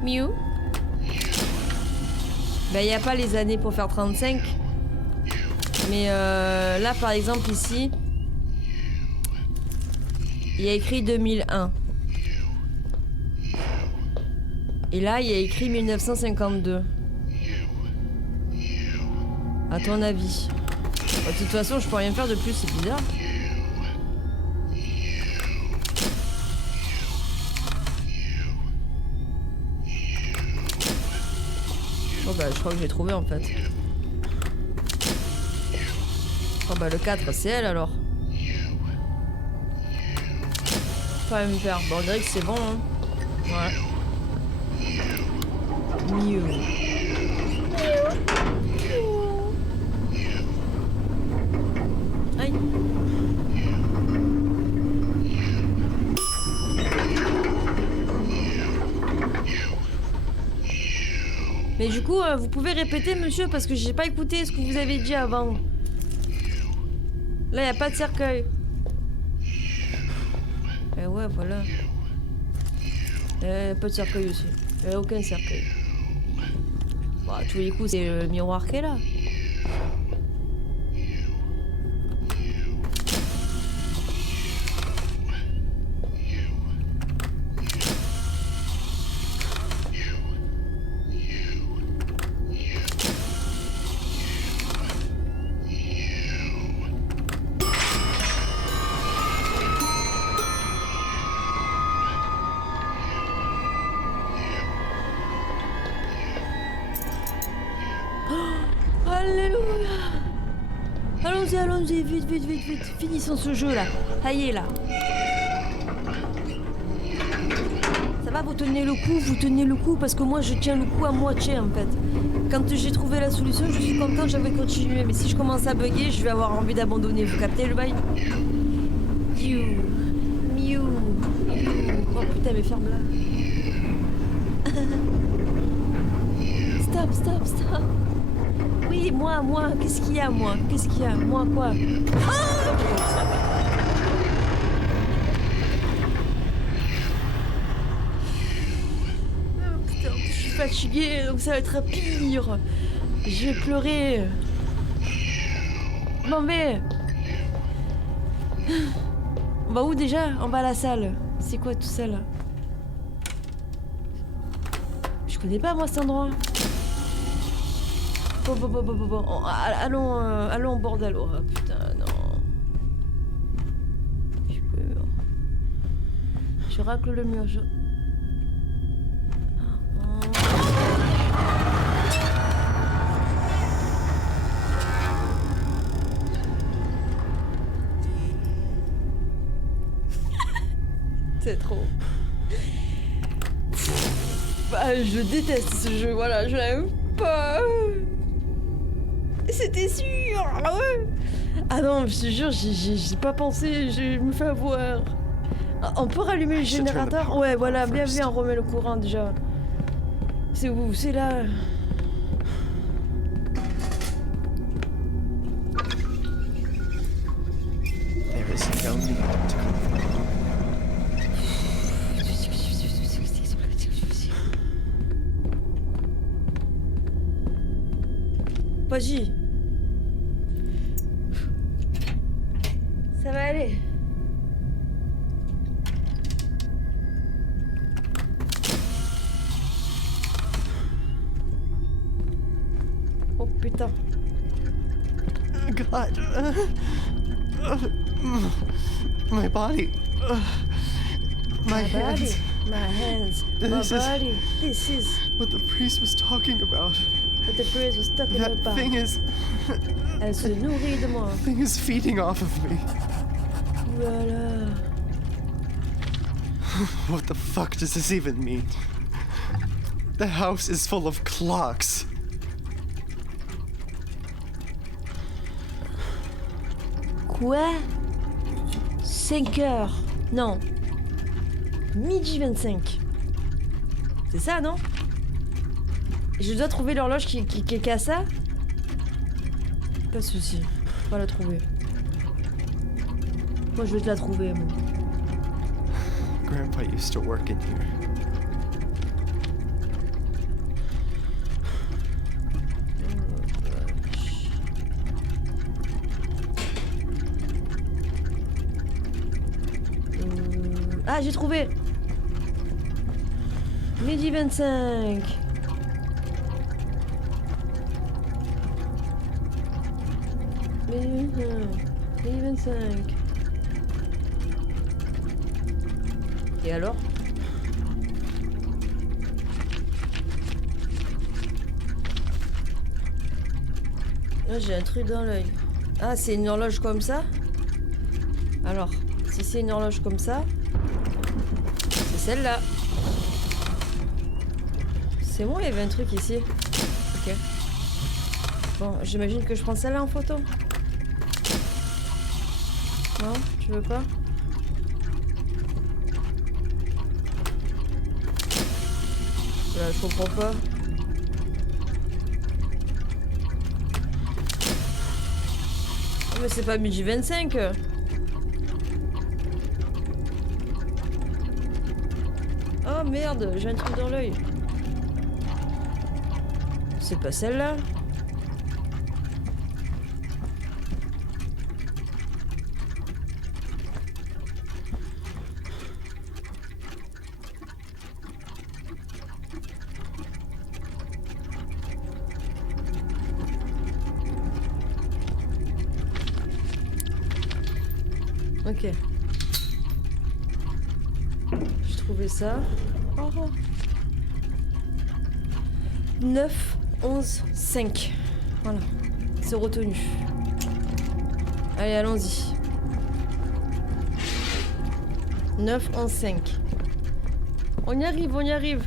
Mew. Ben, il n'y a pas les années pour faire 35. Mais là, par exemple, ici, il y a écrit 2001. Et là, il y a écrit 1952. À ton avis? De toute façon, je peux rien faire de plus, c'est bizarre. Oh bah, je crois que j'ai trouvé en fait. Oh bah, le 4, c'est elle alors. Faut même faire. Bon, on dirait que c'est bon, hein. Ouais. Mew. Aïe. Mais du coup, vous pouvez répéter, monsieur, parce que j'ai pas écouté ce que vous avez dit avant. Là, y a pas de cercueil. Eh ouais, voilà. Pas de cercueil aussi. Aucun cercueil. Bah, à tous les coups, c'est le miroir qui est là. Allons-y, vite, vite, vite, vite. Finissons ce jeu là. Aïe là. Ça va, vous tenez le coup, parce que moi je tiens le coup à moitié en fait. Quand j'ai trouvé la solution, je suis content, j'avais continué. Mais si je commence à bugger, je vais avoir envie d'abandonner. Vous captez le bail? Mew. Oh putain, mais ferme-la. Stop. Oui, moi, qu'est-ce qu'il y a, moi? Qu'est-ce qu'il y a? Moi, quoi? Oh, putain, je suis fatiguée, donc ça va être pire. Je vais pleurer. Bon, mais... On va où déjà? On va à la salle. C'est quoi tout ça, là? Je connais pas, moi, cet endroit. Bon. Allons au bordel. Oh putain, non. Je racle le mur. C'est trop. Bah, je déteste ce jeu, voilà, je l'aime pas. C'était sûr. Ah ouais. Ah non, je te jure, j'ai pas pensé, je me fais avoir. Ah, on peut rallumer le générateur? Ouais, voilà, bien, on remet le courant déjà. C'est où? C'est là. There is no need to complain. Vas-y. Ça va aller. Oh putain. God. My body. My hands. My hands. My This is- body. This is What the priest was talking about. what the priest was talking That about. thing is Elle se nourrit de moi. feeding off of me. Voilà. What the fuck does this even mean? The house is full of clocks. Quoi? 5 heures. Non. Midi 25. C'est ça, non? Je dois trouver l'horloge qui est à ça? Pas de soucis. On va la trouver. Moi, je vais te la trouver, moi. Grandpa used to work in here. Ah, j'ai trouvé! Midi 25. Midi 25. Et alors? Là, j'ai un truc dans l'œil. Ah, c'est une horloge comme ça? Alors, si c'est une horloge comme ça, c'est celle-là. C'est bon, il y avait un truc ici. Ok. Bon, j'imagine que je prends celle-là en photo. Non, tu veux pas? Là, je comprends pas. Oh, mais c'est pas midi 25. Oh merde, j'ai un truc dans l'œil. C'est pas celle-là. Ok. J'ai trouvé ça. Oh. 9, 11, 5. Voilà. C'est retenu. Allez, allons-y. 9, 11, 5. On y arrive, on y arrive.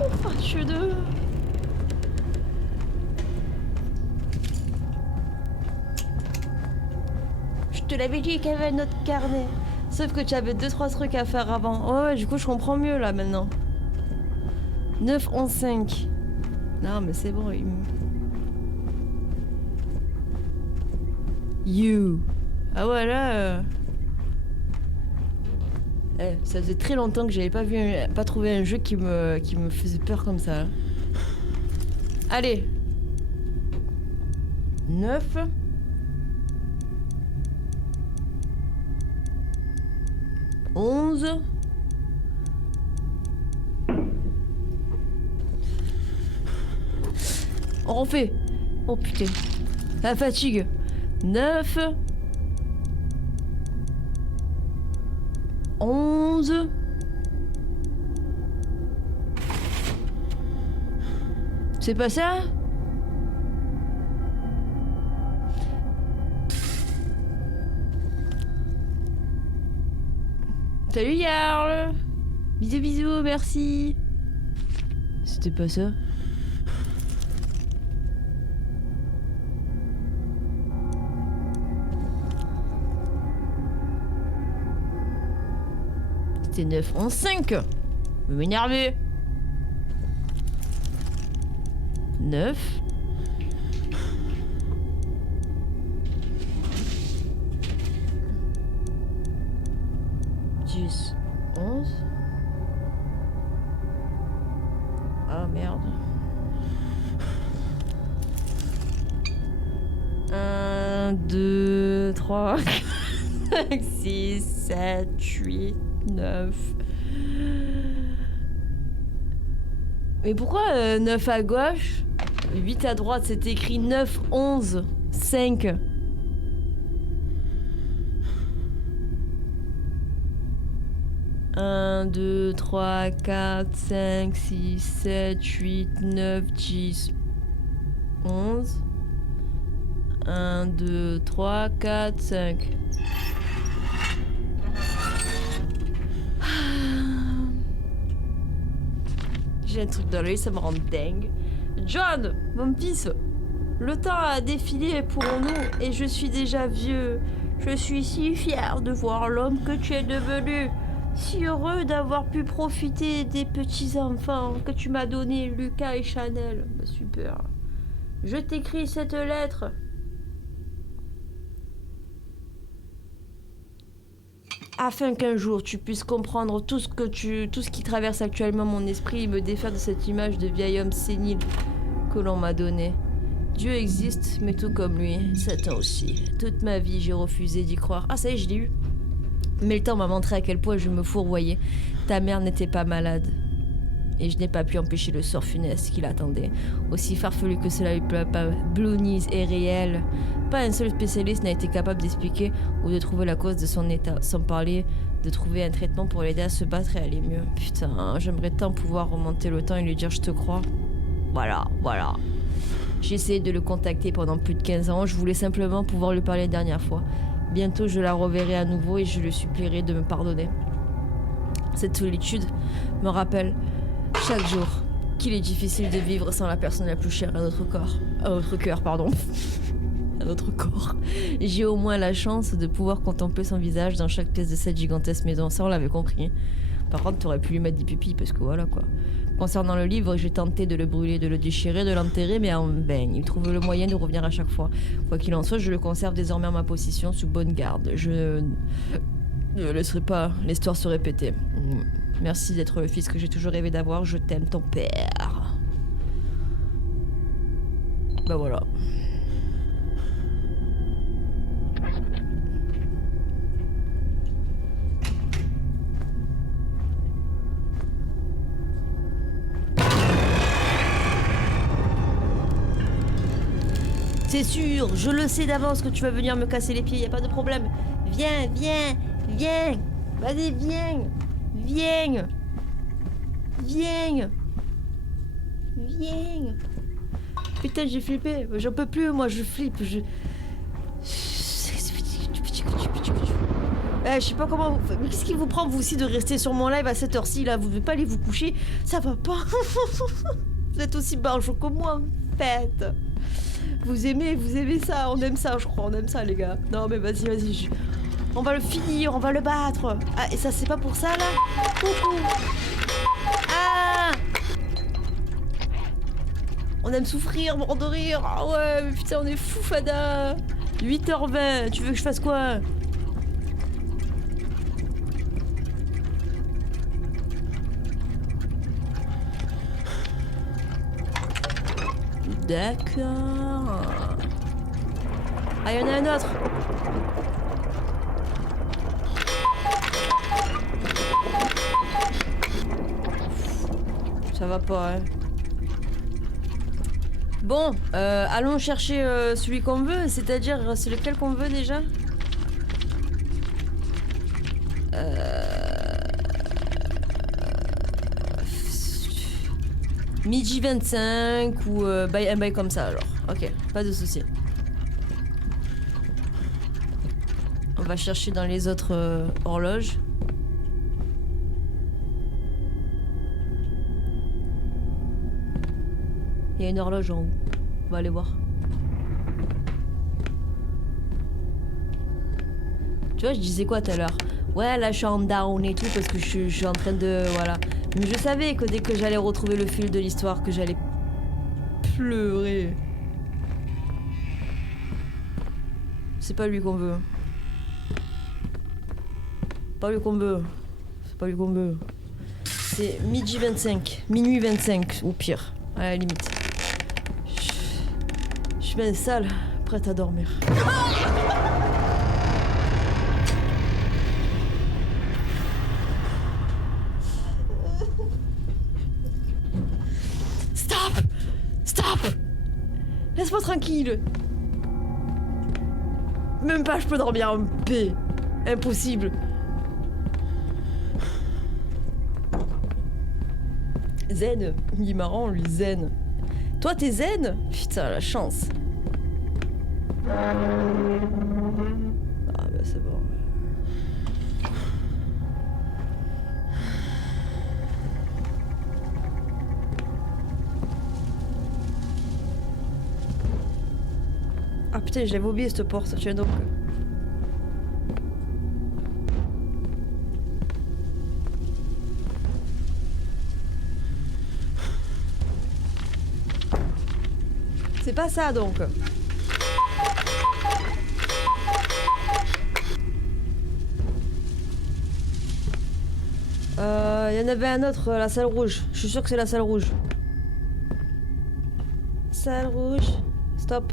Oh, Dieu de... Je te l'avais dit qu'il y avait notre carnet. Sauf que tu avais 2-3 trucs à faire avant. Ouais, du coup, je comprends mieux là maintenant. 9, 11, 5. Non, mais c'est bon. You. Ah ouais, là. Ça faisait très longtemps que j'avais pas trouvé un jeu qui me faisait peur comme ça. Allez. 9. 11. On refait. Oh putain. La fatigue. 9. 11. C'est pas ça? Salut Yarl! Bisous bisous, merci! C'était pas ça? C'était 9, 11, 5! Vous m'énervez! 9. 10, 11. Ah merde. 1, 2, 3, 5, 6, 7, 8, 9. Mais pourquoi 9 à gauche, 8 à droite, c'est écrit 9, 11, 5. Un, 2, 3, 4, 5, 6, 7, 8, 9, 10, 11. 1, 2, 3, 4, 5. J'ai un truc dans l'œil, ça me rend dingue. John, mon fils, le temps a défilé pour nous et je suis déjà vieux. Je suis si fier de voir l'homme que tu es devenu. Si heureux d'avoir pu profiter des petits-enfants que tu m'as donnés, Lucas et Chanel. Bah, super. Je t'écris cette lettre. Afin qu'un jour tu puisses comprendre tout ce qui traverse actuellement mon esprit et me défaire de cette image de vieil homme sénile que l'on m'a donnée. Dieu existe, mais tout comme lui, Satan aussi. Toute ma vie, j'ai refusé d'y croire. Ah, ça y est, je l'ai eu. Mais le temps m'a montré à quel point je me fourvoyais. Ta mère n'était pas malade. Et je n'ai pas pu empêcher le sort funeste qui l'attendait. Aussi farfelu que cela lui plaît pas, Bloonies est réel. Pas un seul spécialiste n'a été capable d'expliquer ou de trouver la cause de son état, sans parler de trouver un traitement pour l'aider à se battre et aller mieux. Putain, j'aimerais tant pouvoir remonter le temps et lui dire je te crois. Voilà. J'ai essayé de le contacter pendant plus de 15 ans, je voulais simplement pouvoir lui parler une dernière fois. Bientôt je la reverrai à nouveau et je le supplierai de me pardonner. Cette solitude me rappelle chaque jour qu'il est difficile de vivre sans la personne la plus chère à notre corps. À notre cœur, pardon. À notre corps. J'ai au moins la chance de pouvoir contempler son visage dans chaque pièce de cette gigantesque maison. Ça, on l'avait compris. Par contre, t'aurais pu lui mettre des pupilles parce que voilà quoi. Concernant le livre, j'ai tenté de le brûler, de le déchirer, de l'enterrer, mais en vain. Il trouve le moyen de revenir à chaque fois. Quoi qu'il en soit, je le conserve désormais en ma possession sous bonne garde. Je ne laisserai pas l'histoire se répéter. Merci d'être le fils que j'ai toujours rêvé d'avoir. Je t'aime, ton père. Bah voilà. C'est sûr, je le sais d'avance que tu vas venir me casser les pieds, y a pas de problème. Viens. Vas-y, viens. Putain, j'ai flippé. J'en peux plus, moi, je flippe. Je sais pas comment... Mais qu'est-ce qui vous prend, vous aussi, de rester sur mon live à cette heure-ci, là? Vous ne devez pas aller vous coucher? Ça va pas. Vous êtes aussi barjot que moi, en fait. Vous aimez ça, on aime ça, je crois, on aime ça, les gars. Non, mais vas-y. On va le finir, on va le battre. Ah, et ça, c'est pas pour ça, là? Coucou. Ah! On aime souffrir, mort de rire. Ah ouais, mais putain, on est fou, Fada. 8h20, tu veux que je fasse quoi? D'accord. Ah, il y en a un autre. Ça va pas, hein. Bon, allons chercher celui qu'on veut, c'est-à-dire, c'est lequel qu'on veut déjà? Midi 25 ou un bail comme ça alors. Ok, pas de souci. On va chercher dans les autres horloges. Il y a une horloge en haut. On va aller voir. Tu vois, je disais quoi tout à l'heure? Ouais, là je suis en down et tout parce que je suis en train de... Voilà. Mais je savais que dès que j'allais retrouver le fil de l'histoire, que j'allais pleurer. C'est pas lui qu'on veut. Pas lui qu'on veut. C'est pas lui qu'on veut. C'est midi 25. Minuit 25, ou pire. À la limite. Je suis bien sale, prête à dormir. Stop! Stop! Laisse-moi tranquille. Même pas je peux dormir en paix. Impossible. Zen. Il est marrant lui, zen. Toi t'es zen? Putain, la chance. Ah bah c'est bon. Ah putain, je l'avais oublié cette porte, tiens donc. C'est pas ça donc. Il y en avait un autre, la salle rouge. Je suis sûre que c'est la salle rouge. Salle rouge. Stop.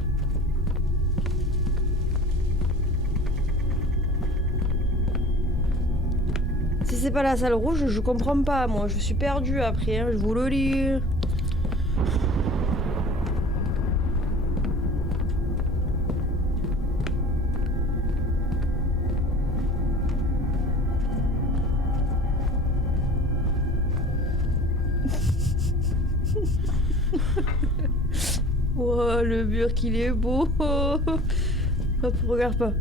Si c'est pas la salle rouge, je comprends pas, moi. Je suis perdue après, hein, je vous le lis. Oh, le mur qu'il est beau. Hop, regarde pas.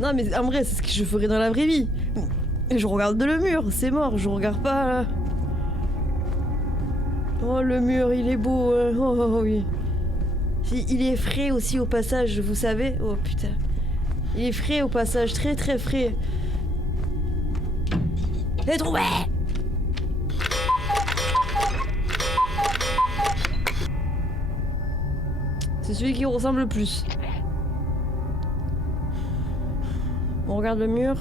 Non mais en vrai, c'est ce que je ferais dans la vraie vie. Je regarde le mur, c'est mort, je regarde pas là. Oh, le mur, il est beau. Oh oui. Il est frais aussi au passage, vous savez. Oh putain. Il est frais au passage, très très frais. J'ai trouvé! C'est celui qui ressemble le plus. On regarde le mur.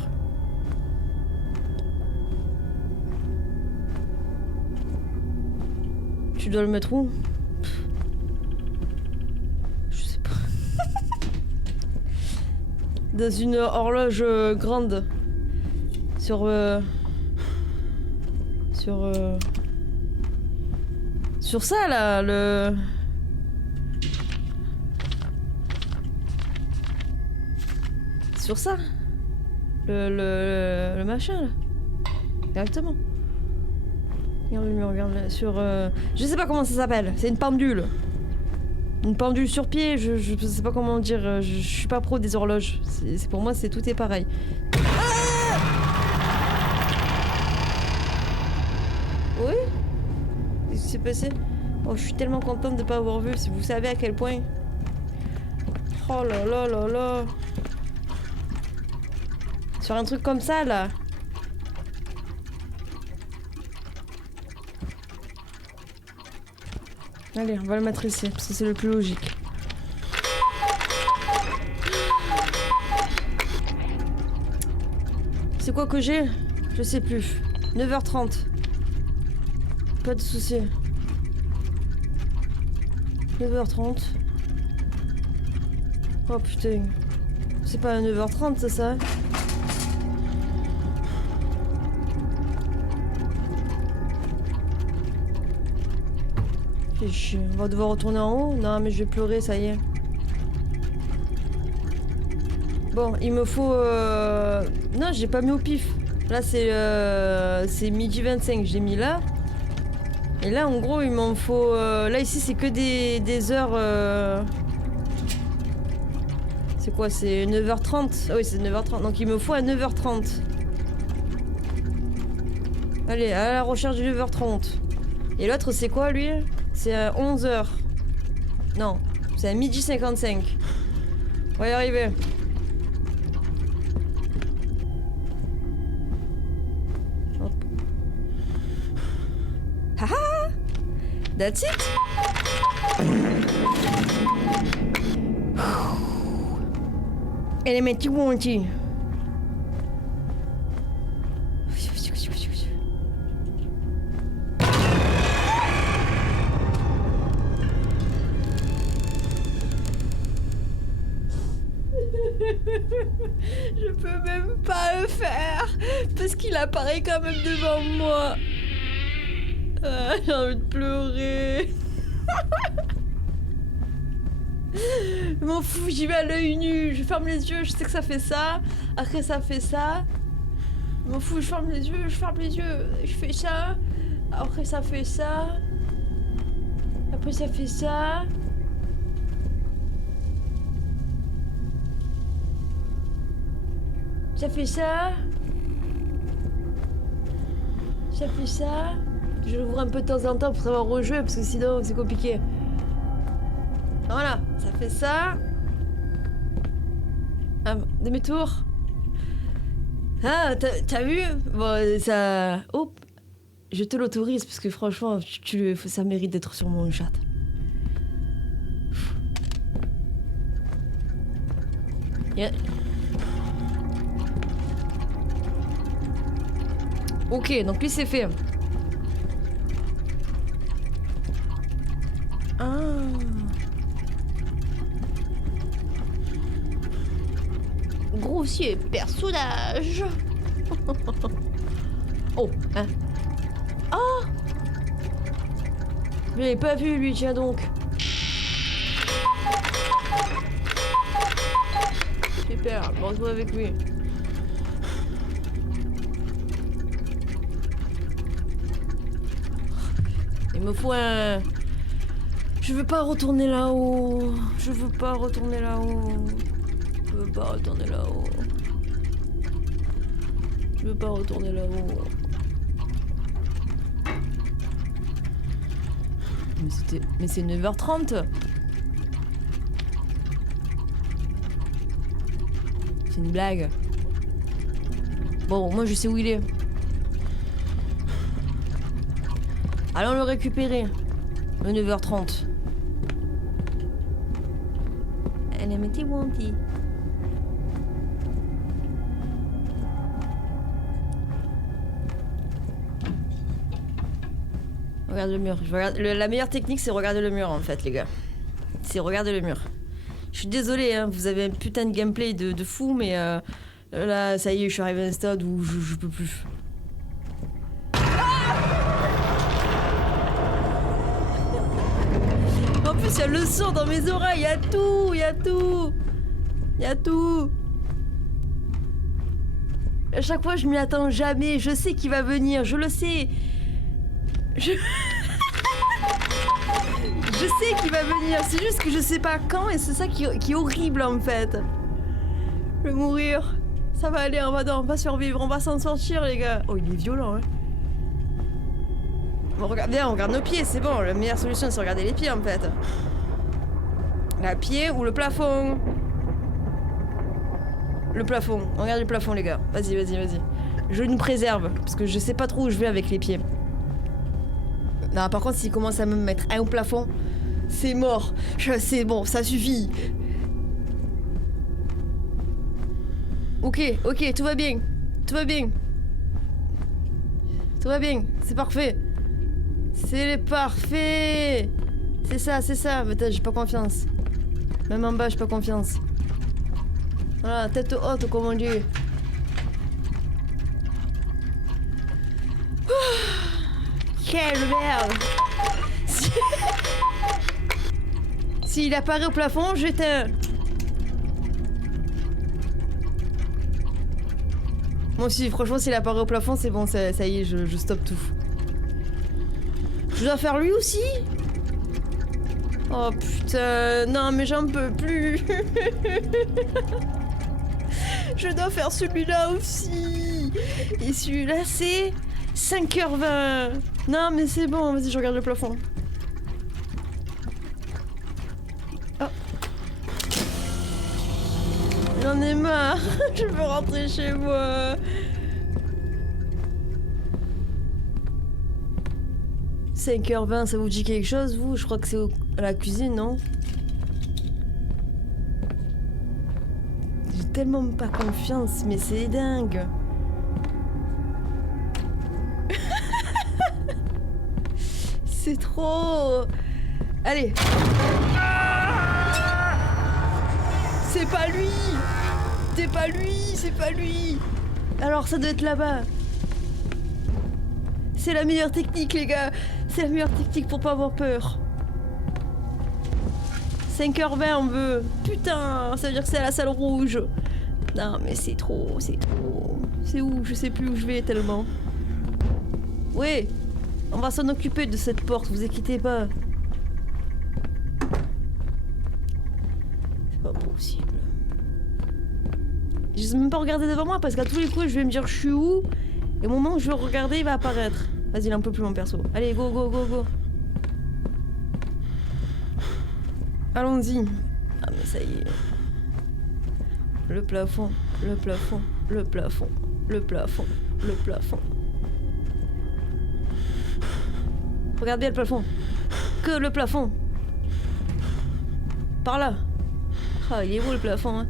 Tu dois le mettre où? Je sais pas. Dans une horloge grande. Sur ça là, le... Sur ça. Le machin là. Directement. Regarde le mur, regarde sur... Je sais pas comment ça s'appelle, c'est une pendule. Une pendule sur pied, je sais pas comment dire, je suis pas pro des horloges. C'est pour moi, tout est pareil. Ah! Oui? Qu'est-ce qui s'est passé? Oh, je suis tellement contente de pas avoir vu, si vous savez à quel point. Oh là là là là. Sur un truc comme ça, là. Allez, on va le mettre ici, parce que c'est le plus logique. C'est quoi que j'ai? Je sais plus. 9h30. Pas de soucis. 9h30. Oh putain. C'est pas à 9h30 ça? Fais chier. On va devoir retourner en haut? Non mais je vais pleurer, ça y est. Bon, il me faut... Non, j'ai pas mis au pif. Là, c'est midi 25, j'ai mis là. Et là, en gros, il m'en faut... Là, ici, c'est que des heures... C'est quoi? C'est 9h30? Ah oui, c'est 9h30. Donc, il me faut à 9h30. Allez, à la recherche du 9h30. Et l'autre, c'est quoi, lui? C'est à 11h. Non, c'est à midi 55. On va y arriver. Haha! That's it! Elementary warranty. Je peux même pas le faire parce qu'il apparaît quand même devant moi. Ah, j'ai envie de pleurer. Je m'en fous, j'y vais à l'œil nu. Je ferme les yeux, je sais que ça fait ça. Après ça fait ça. Je m'en fous, je ferme les yeux, je fais ça. Après ça fait ça. Après ça fait ça. Ça fait ça. Ça fait ça. Je l'ouvre un peu de temps en temps pour savoir rejouer parce que sinon c'est compliqué. Voilà, ça fait ça. Ah, demi-tour. Ah, t'as vu? Bon, ça... Hop. Je te l'autorise parce que franchement, ça mérite d'être sur mon chat. Yeah. Ok, donc lui c'est fait. Ah. Grossier personnage. Oh, hein. Oh. Je l'avais pas vu lui, tiens donc. Super, bon, on se voit avec lui. Il me faut un... Je veux pas retourner là-haut. Je veux pas retourner là-haut. Je veux pas retourner là-haut. Je veux pas retourner là-haut. Mais c'est 9h30. C'est une blague. Bon, moi je sais où il est. Allons le récupérer. Le 9h30. Elementary warranty. Regarde le mur. La meilleure technique, c'est regarder le mur, en fait, les gars. C'est regarder le mur. Je suis désolée, hein, vous avez un putain de gameplay de fou, mais là, ça y est, je suis arrivé à un stade où je peux plus. En plus, il y a le son dans mes oreilles, il y a tout, il y a tout. Il y a tout. À chaque fois, je m'y attends jamais. Je sais qu'il va venir, je le sais. Je sais qu'il va venir, c'est juste que je sais pas quand et c'est ça qui est horrible en fait. Je vais mourir. Ça va aller, on va survivre, on va s'en sortir les gars. Oh, il est violent hein. Bon, on regarde nos pieds, c'est bon. La meilleure solution, c'est regarder les pieds, en fait. La pied ou le plafond. Le plafond. Regarde le plafond, les gars. Vas-y, vas-y, vas-y. Je nous préserve, parce que je sais pas trop où je vais avec les pieds. Non, par contre, s'il commence à me mettre un au plafond, c'est mort. C'est bon, ça suffit. Ok, ok, tout va bien. Tout va bien. Tout va bien, c'est parfait. C'est parfait. C'est ça, c'est ça. Mais j'ai pas confiance. Même en bas, j'ai pas confiance. Voilà, tête haute, comme on dit. Quelle merde. S'il apparaît au plafond, j'éteins. Moi aussi, franchement, s'il apparaît au plafond, c'est bon, ça y est, je stoppe tout. Je dois faire lui aussi? Oh putain, non mais j'en peux plus. Je dois faire celui-là aussi. Et celui-là, c'est 5h20. Non mais c'est bon, vas-y, je regarde le plafond. Oh. J'en ai marre. Je veux rentrer chez moi. 5h20, ça vous dit quelque chose, vous? Je crois que c'est à la cuisine, non? J'ai tellement pas confiance, mais c'est dingue. C'est trop... Allez. C'est pas lui. C'est pas lui, c'est pas lui. Alors ça doit être là-bas. C'est la meilleure technique, les gars. C'est la meilleure technique pour pas avoir peur. 5h20 on veut. Putain, ça veut dire que c'est à la salle rouge. Non mais c'est trop, c'est trop. C'est où? Je sais plus où je vais tellement. Ouais, on va s'en occuper de cette porte, vous inquiétez pas. C'est pas possible. Je sais même pas regarder devant moi parce qu'à tous les coups je vais me dire je suis où. Et au moment où je vais regarder, il va apparaître. Vas-y, il est un peu plus mon perso. Allez, go, go, go, go. Allons-y. Ah mais ça y est. Le plafond, le plafond, le plafond, le plafond, le plafond. Regarde bien le plafond. Que le plafond. Par là. Ah, il est beau le plafond, hein.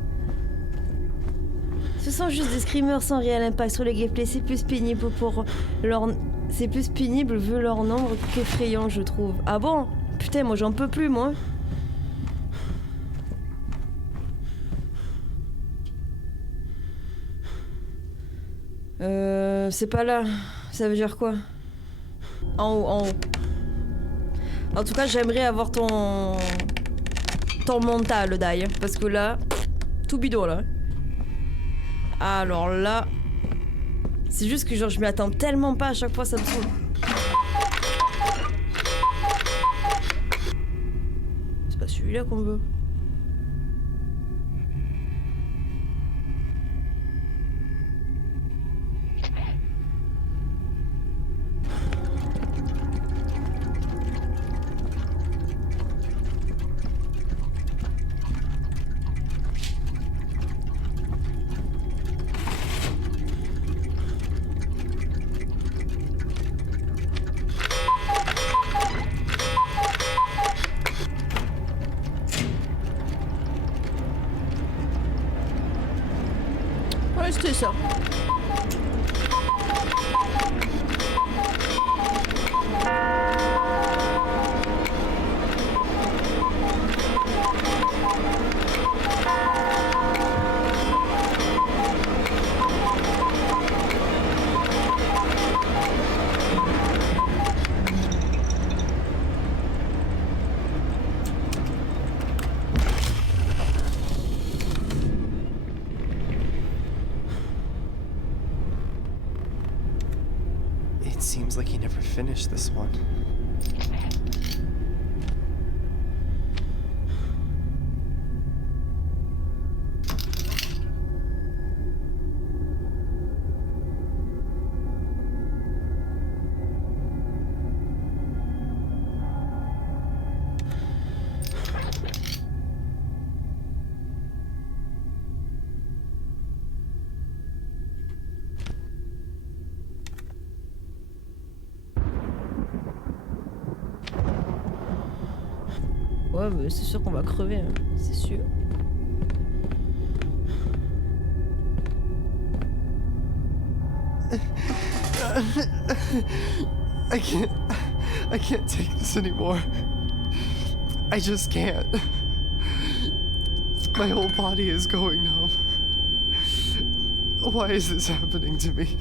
Ce sont juste des screamers sans réel impact sur le gameplay. C'est plus pénible pour leur... C'est plus pénible vu leur nombre qu'effrayant, je trouve. Ah bon? Putain, moi j'en peux plus, moi. C'est pas là. Ça veut dire quoi? En haut, en haut. En tout cas, j'aimerais avoir ton mental, Dai. Parce que là, tout bidon, là. Alors là... C'est juste que genre, je m'y attends tellement pas à chaque fois, ça me saoule. C'est pas celui-là qu'on veut. Ouais, c'était ça. It seems like he never finished this one. Ouais, mais c'est sûr qu'on va crever, hein. C'est sûr. I can't take this anymore. I just can't. My whole body is going numb. Why is this happening to me?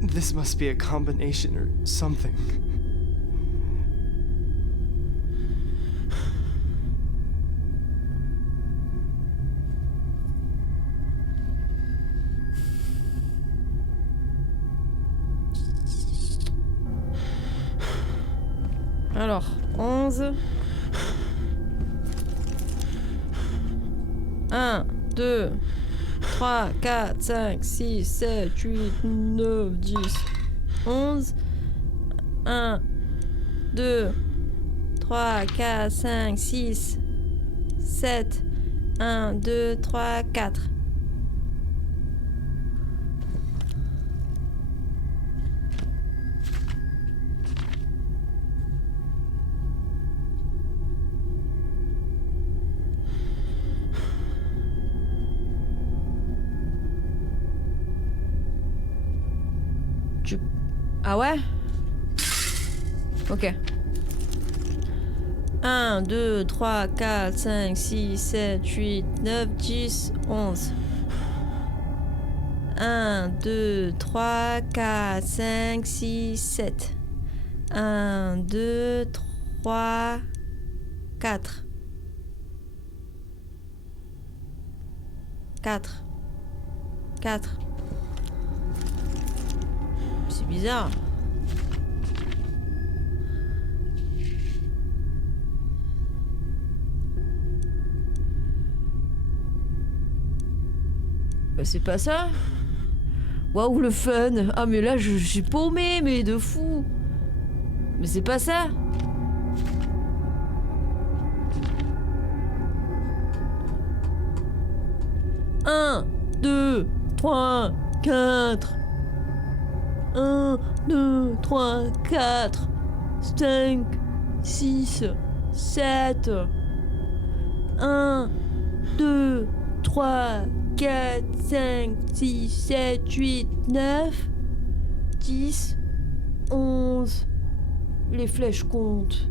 This must be a combination or something. Alors, 11. 1, 2, 3, 4, 5, 6, 7, 8, 9, 10, 11. 1, 2, 3, 4, 5, 6, 7. 1, 2, 3, 4. Ah ouais? Ok. 1, 2, 3, 4, 5, 6, 7, 8, 9, 10, 11. 1, 2, 3, 4, 5, 6, 7. 1, 2, 3, 4. 4. 4. C'est bizarre. Bah c'est pas ça. Waouh le fun. Ah mais là je suis paumé mais de fou. Mais c'est pas ça. Un, 2, 3, 4. 1, 2, 3, 4, 5, 6, 7. 1, 2, 3, 4, 5, 6, 7, 8, 9, 10, 11. Les flèches comptent.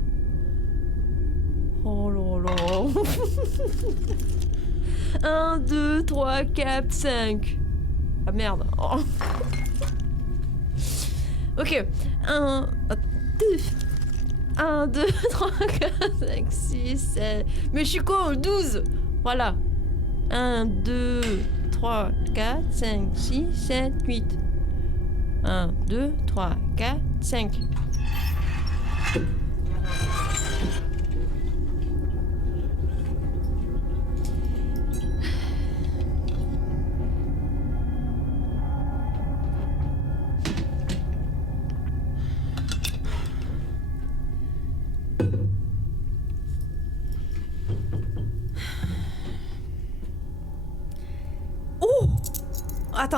Oh là là. 1, 2, 3, 4, 5. Ah merde. Oh. Ok. 1, 2, 3, 4, 5, 6, 7. Mais je suis con, 12. Voilà. 1, 2, 3, 4, 5, 6, 7, 8. 1, 2, 3, 4, 5.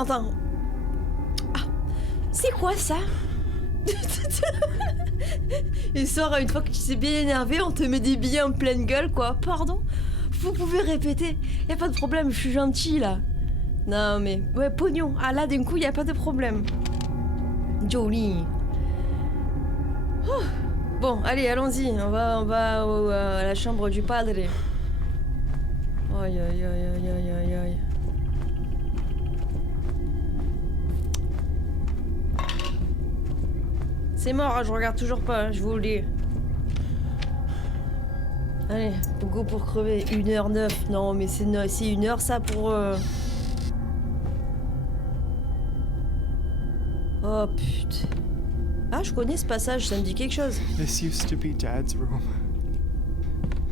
Attends. Ah, c'est quoi ça? Et sort une fois que tu t'es bien énervé, on te met des billets en pleine gueule, quoi. Pardon? Vous pouvez répéter. Y a pas de problème, je suis gentil là. Non mais ouais, pognon. Ah là d'un coup y a pas de problème. Jolie. Oh. Bon, allez, allons-y. On va à la chambre du padre. Aïe. C'est mort, hein, je regarde toujours pas, hein, je vous le dis. Allez, go pour crever. 1h09. Non, mais c'est 1h ça pour... Oh putain. Ah, je connais ce passage, ça me dit quelque chose. This used to be Dad's room.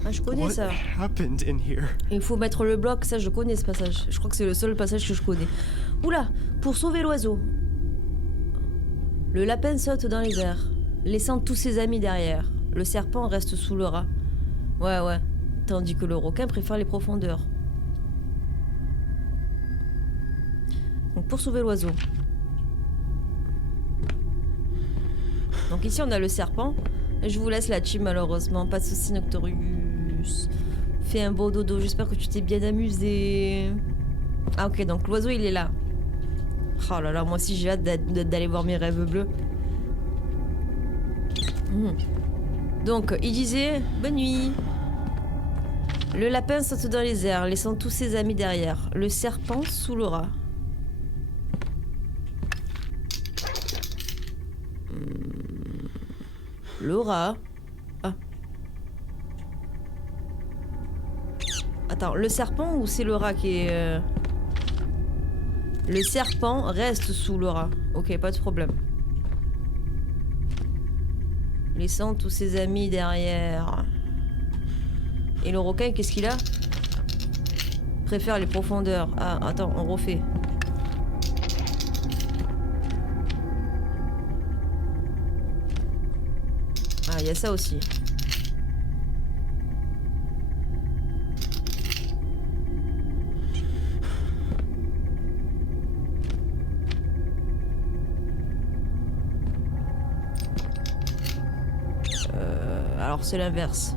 Ah, je connais What ça. happened in here? Il faut mettre le bloc, ça je connais ce passage. Je crois que c'est le seul passage que je connais. Oula, pour sauver l'oiseau. Le lapin saute dans les airs, laissant tous ses amis derrière. Le serpent reste sous le rat. Ouais. Tandis que le requin préfère les profondeurs. Donc pour sauver l'oiseau. Donc ici on a le serpent. Je vous laisse la team malheureusement. Pas de soucis Noctorius. Fais un beau dodo. J'espère que tu t'es bien amusé. Ah ok, donc l'oiseau il est là. Oh là là, moi aussi j'ai hâte d'aller voir mes rêves bleus. Donc il disait bonne nuit. Le lapin saute dans les airs, laissant tous ses amis derrière. Le serpent sous le rat. Le rat. Ah. Attends, le serpent ou c'est le rat qui est... Le serpent reste sous le rat. Ok, pas de problème. Laissant tous ses amis derrière. Et le requin, qu'est-ce qu'il a? Préfère les profondeurs. Ah, attends, on refait. Ah, il y a ça aussi. Alors c'est l'inverse.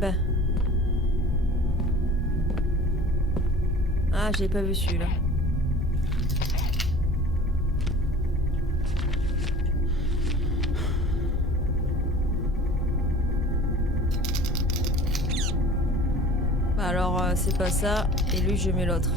Ben. Ah, je l'ai pas vu celui-là. Bah alors, c'est pas ça. Et lui, je mets l'autre.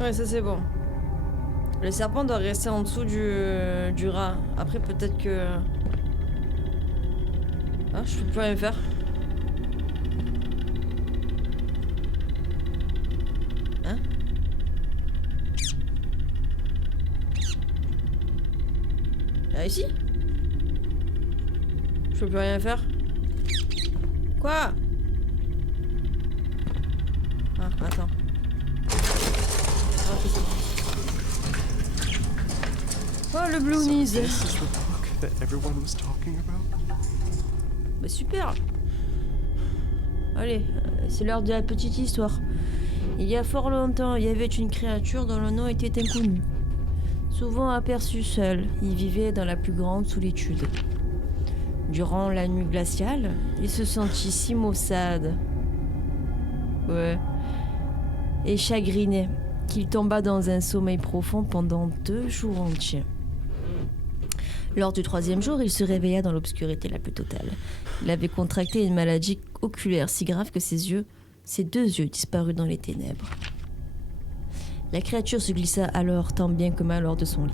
Ouais, ça c'est bon. Le serpent doit rester en dessous du rat. Après, peut-être que... Ah, je peux plus rien faire. Hein? Là, ici? Je peux plus rien faire. Quoi? Ah, attends. Oh, le Bloonies. So this is the book that everyone was talking about? Bah super. Allez, c'est l'heure de la petite histoire. Il y a fort longtemps, il y avait une créature dont le nom était inconnu. Souvent aperçu seul, il vivait dans la plus grande solitude. Durant la nuit glaciale, il se sentit si maussade. Ouais. Et chagriné, qu'il tomba dans un sommeil profond pendant 2 jours entiers. Lors du 3e jour, il se réveilla dans l'obscurité la plus totale. Il avait contracté une maladie oculaire si grave que ses 2 yeux disparurent dans les ténèbres. La créature se glissa alors tant bien que mal hors de son lit.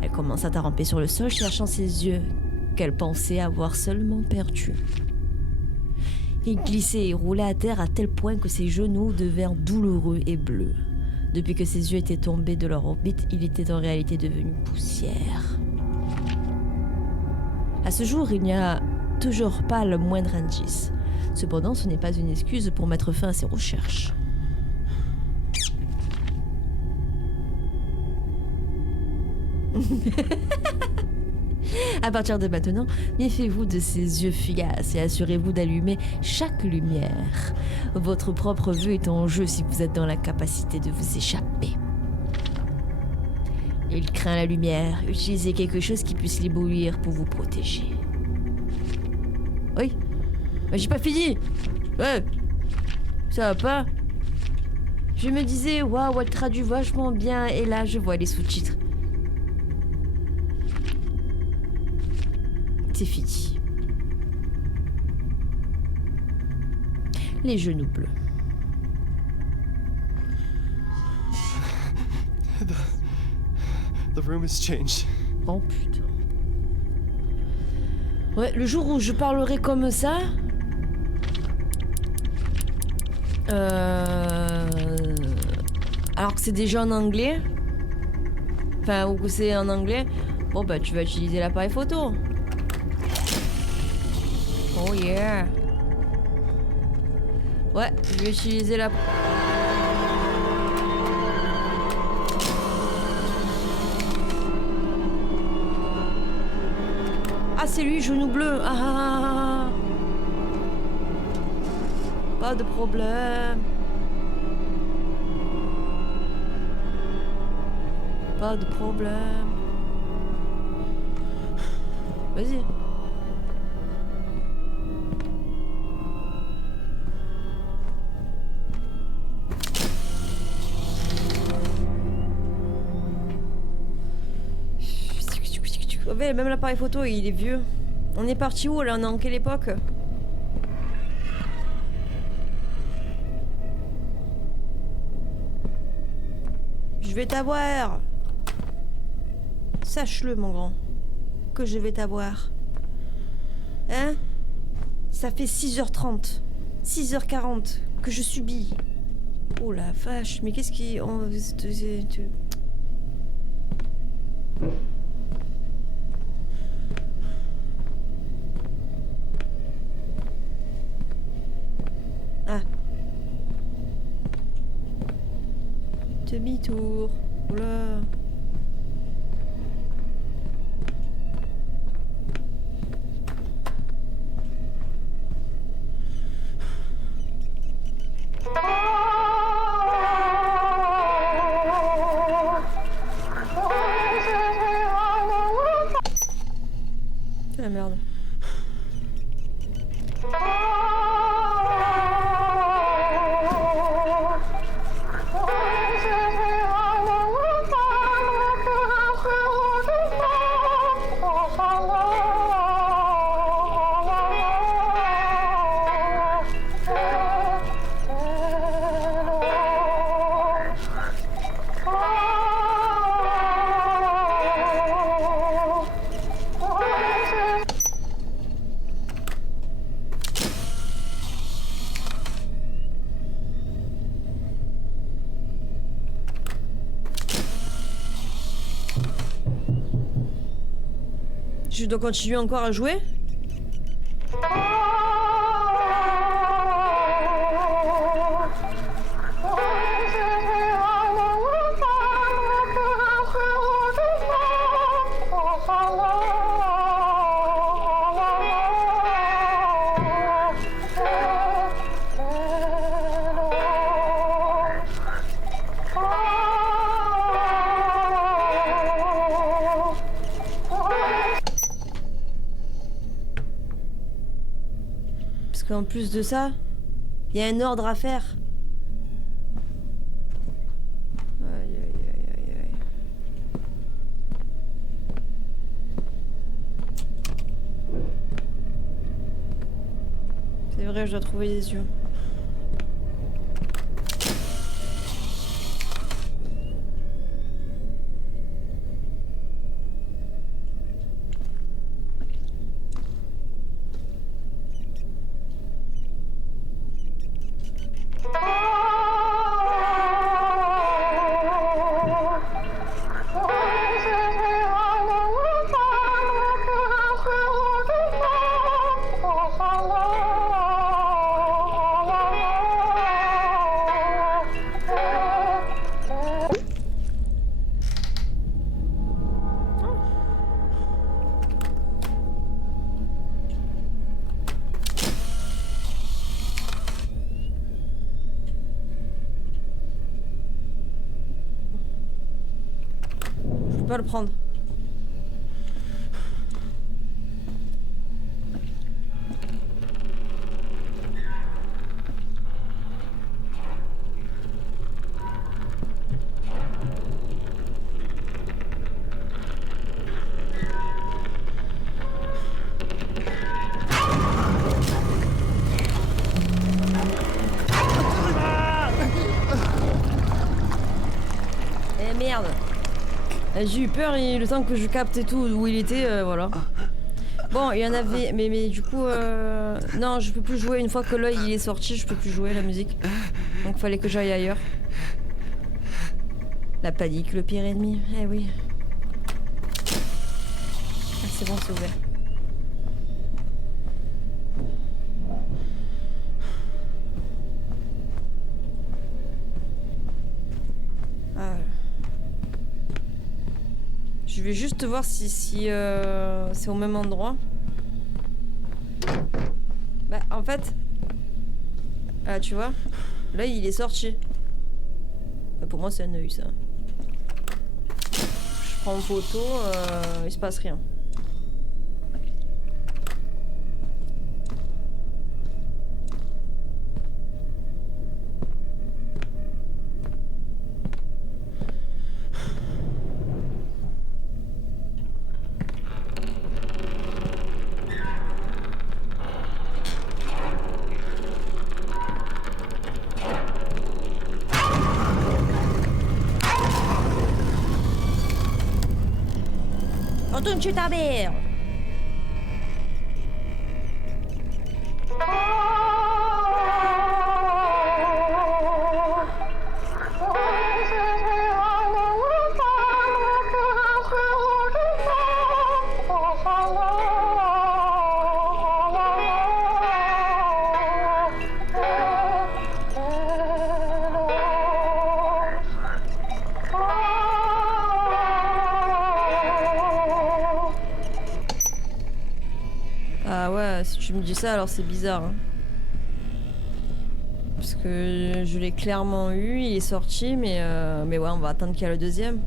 Elle commença à ramper sur le sol, cherchant ses yeux qu'elle pensait avoir seulement perdus. Il glissait et roulait à terre à tel point que ses genoux devinrent douloureux et bleus. Depuis que ses yeux étaient tombés de leur orbite, il était en réalité devenu poussière. À ce jour, il n'y a toujours pas le moindre indice. Cependant, ce n'est pas une excuse pour mettre fin à ses recherches. À partir de maintenant, méfiez-vous de ces yeux fugaces et assurez-vous d'allumer chaque lumière. Votre propre vue est en jeu si vous êtes dans la capacité de vous échapper. Il craint la lumière. Utilisez quelque chose qui puisse l'éblouir pour vous protéger. Oui. Bah, j'ai pas fini. Ouais. Ça va pas. Je me disais, waouh, elle traduit vachement bien. Et là, je vois les sous-titres. C'est fini. Les genoux bleus. The room has changed. Oh putain. Ouais, le jour où je parlerai comme ça... Alors que c'est déjà en anglais. Enfin, ou que c'est en anglais. Bon bah tu vas utiliser l'appareil photo. Oh yeah. Ouais, je vais utiliser la... Ah c'est lui, genou bleu. Ah. Pas de problème. Pas de problème. Vas-y. Ouais, même l'appareil photo, il est vieux. On est parti où là? On est en quelle époque? Je vais t'avoir. Sache-le, mon grand. Que je vais t'avoir. Hein? Ça fait 6h30. 6h40 que je subis. Oh la vache, mais qu'est-ce qui... Ah. Demi-tour. Oula. Ah merde. Je dois continuer encore à jouer? Parce qu'en plus de ça, il y a un ordre à faire. Aïe, aïe, aïe, aïe, aïe. C'est vrai, je dois trouver les yeux. Je peux pas le prendre. J'ai eu peur et le temps que je capte et tout où il était, voilà. Bon, il y en avait, mais du coup, non, je peux plus jouer. Une fois que l'œil il est sorti, je peux plus jouer la musique. Donc fallait que j'aille ailleurs. La panique, le pire ennemi. Eh oui. Ah, c'est bon, c'est ouvert. Ah. Je vais juste voir si c'est au même endroit. Bah en fait, tu vois, là il est sorti. Bah, pour moi c'est un œil ça. Je prends en photo, il se passe rien. Retourne chez ta mère. Ah ouais, si tu me dis ça, alors c'est bizarre. Hein. Parce que je l'ai clairement eu, il est sorti, mais ouais, on va attendre qu'il y a le deuxième.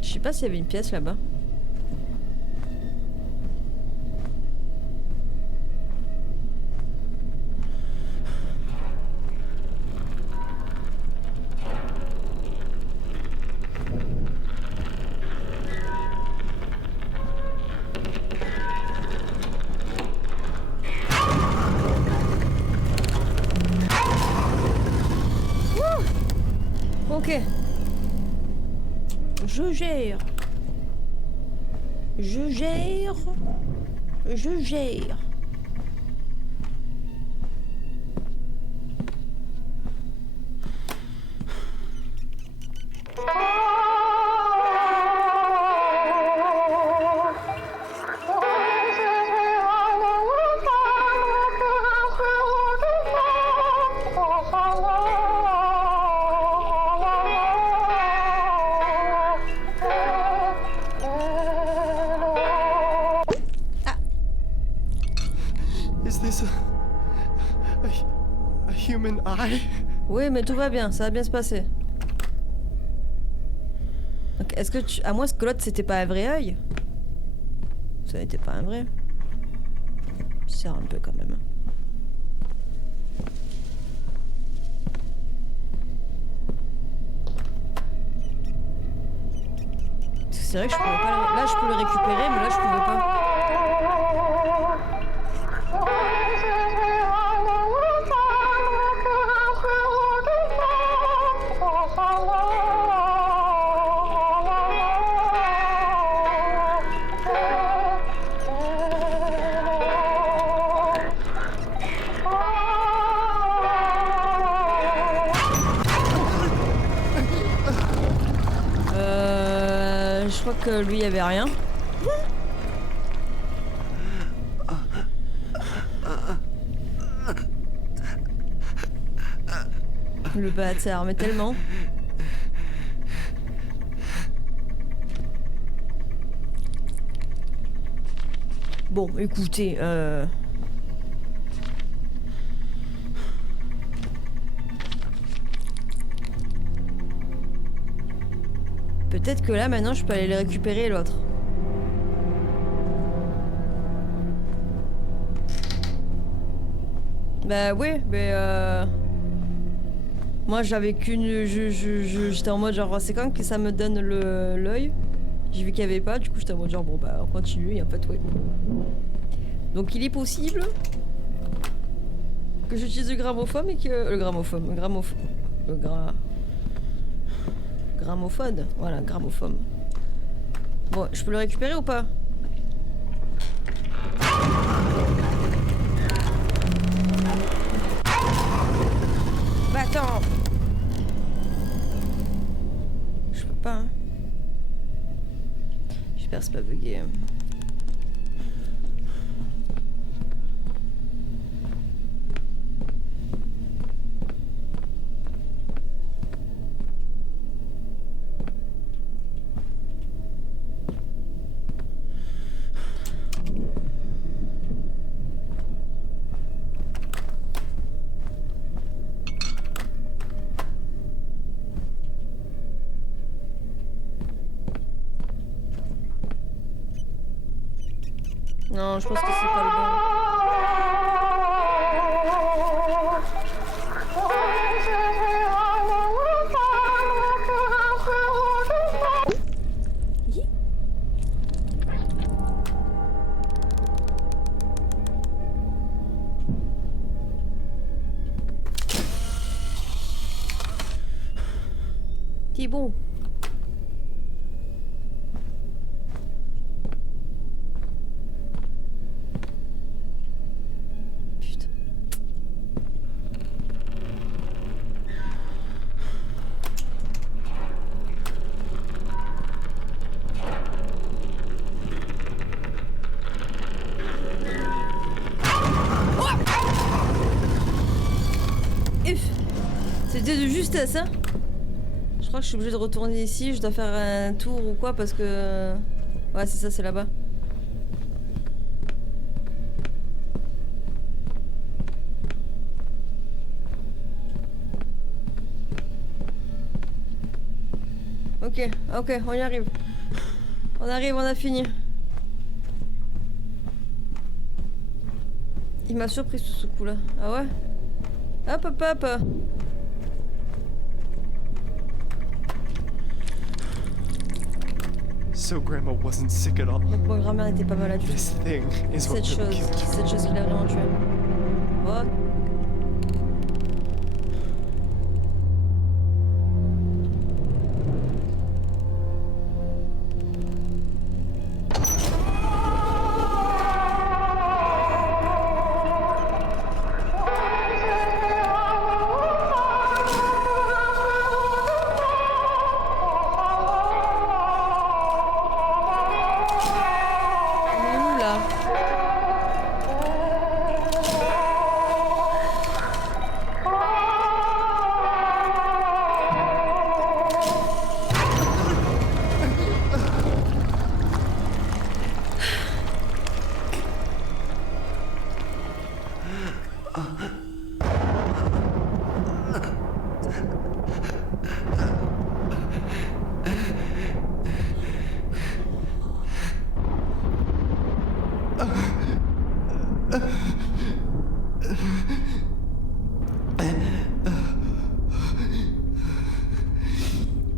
Je sais pas s'il y avait une pièce là-bas. Ok. Je gère. Je gère. Je gère. Is this a human eye? Oui, mais tout va bien, ça va bien se passer. Donc, est-ce que tu... À moins que l'autre, c'était pas un vrai œil. Ça n'était pas un vrai. Sert un peu quand même. C'est vrai que je pouvais pas... Là, je peux le récupérer, mais là, je pouvais pas. Je crois que lui, il y avait rien. Le bâtard, mais tellement. Bon, écoutez, peut-être que là, maintenant, je peux aller le récupérer, l'autre. Bah oui, mais moi j'avais qu'une... J'étais en mode genre c'est quand que ça me donne l'œil. J'ai vu qu'il y avait pas, du coup j'étais en mode genre bon bah on continue et en fait ouais. Donc il est possible que j'utilise le gramophone et que... Gramophone, voilà, gramophone. Bon, je peux le récupérer ou pas? Bah attends. Je peux pas, hein. J'espère que c'est pas bugué. Non, je pense que c'est pas le bon. Hi. T'es bon. C'était de justesse, hein. Je crois que je suis obligée de retourner ici, je dois faire un tour ou quoi parce que... Ouais, c'est ça, c'est là-bas. Ok, ok, on y arrive. On arrive, on a fini. Il m'a surpris sur ce coup-là. Ah ouais? Hop, hop, hop. So Grandma wasn't sick at all. Donc mon grand-mère n'était pas malade du tout. This thing is what Cette really chose, killed her. cette chose qui l'a vraiment tué. Oh.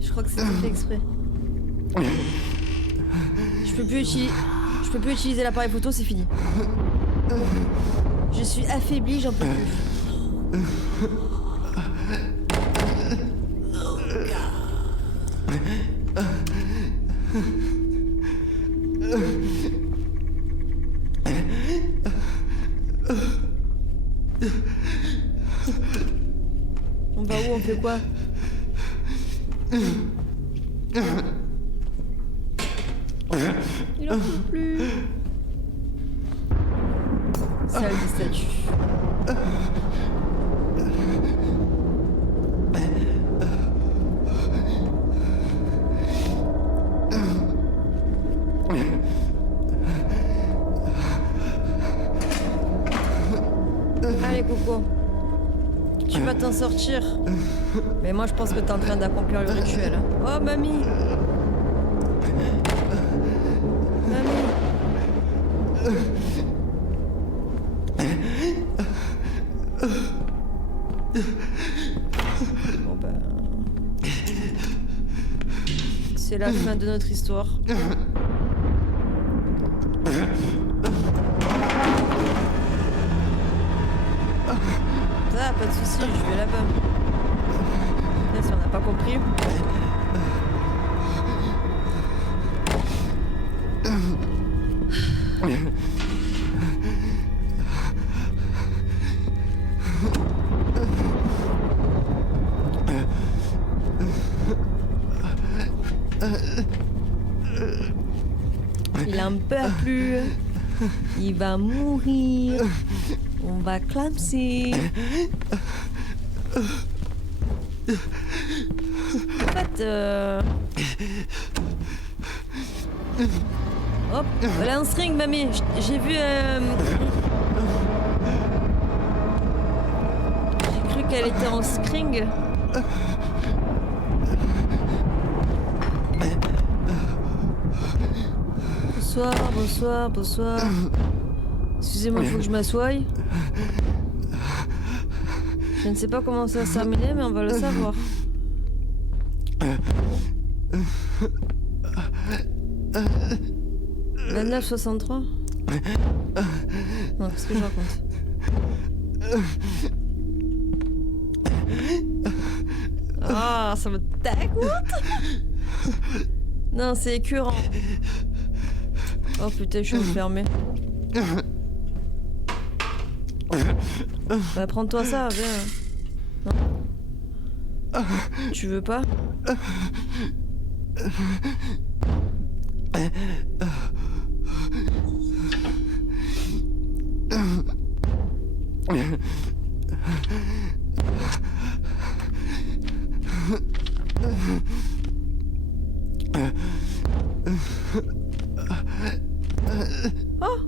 Je crois que c'est fait exprès. Je peux plus utiliser l'appareil photo, c'est fini. Je suis affaiblie, j'en peux plus. On va où? On fait quoi? Il en peut plus. Salle des statues. Allez Coco, tu vas t'en sortir. Mais moi je pense que t'es en train d'accomplir le rituel. Oh mamie. Mamie. Bon bah... C'est la fin de notre histoire. Ça, pas de soucis, je vais là-bas. Là, si on n'a pas compris. Il en peut plus. Il va mourir. On va clamser. En fait, hop, voilà un string, mamie. J'ai vu. J'ai cru qu'elle était en string. Bonsoir, bonsoir, bonsoir. Excusez-moi, il faut que je m'assoie. Je ne sais pas comment ça s'est terminé, mais on va le savoir. « 29,63 » Non, qu'est-ce que je raconte? Ah, ça me dégoûte. Non, c'est écœurant. Oh putain, je suis enfermée. Bah prends-toi ça, viens. Non. Tu veux pas? Oh!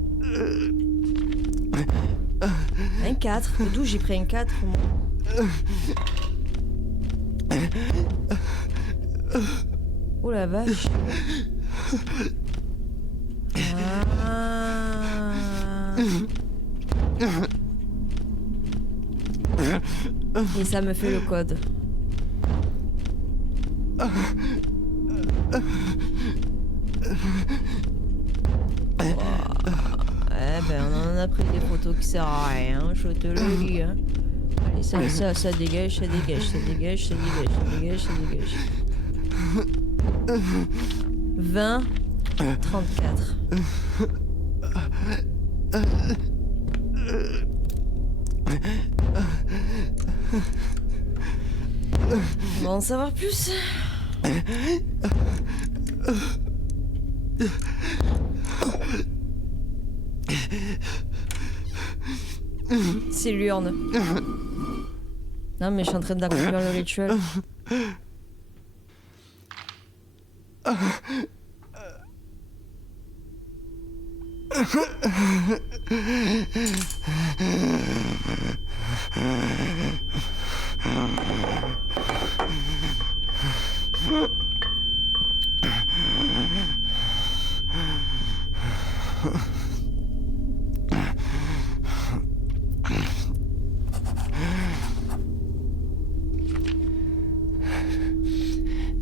Un 4. D'où j'ai pris un 4, moi? Oh la vache. Ah. Et ça me fait le code. Eh ben on en a pris des photos qui servent à rien, je te le dis. Hein. Allez, ça dégage, ça dégage, ça dégage, ça dégage, ça dégage, ça dégage. 20, 34. On va en savoir plus. C'est l'urne. Non mais je suis en train d'accomplir le rituel.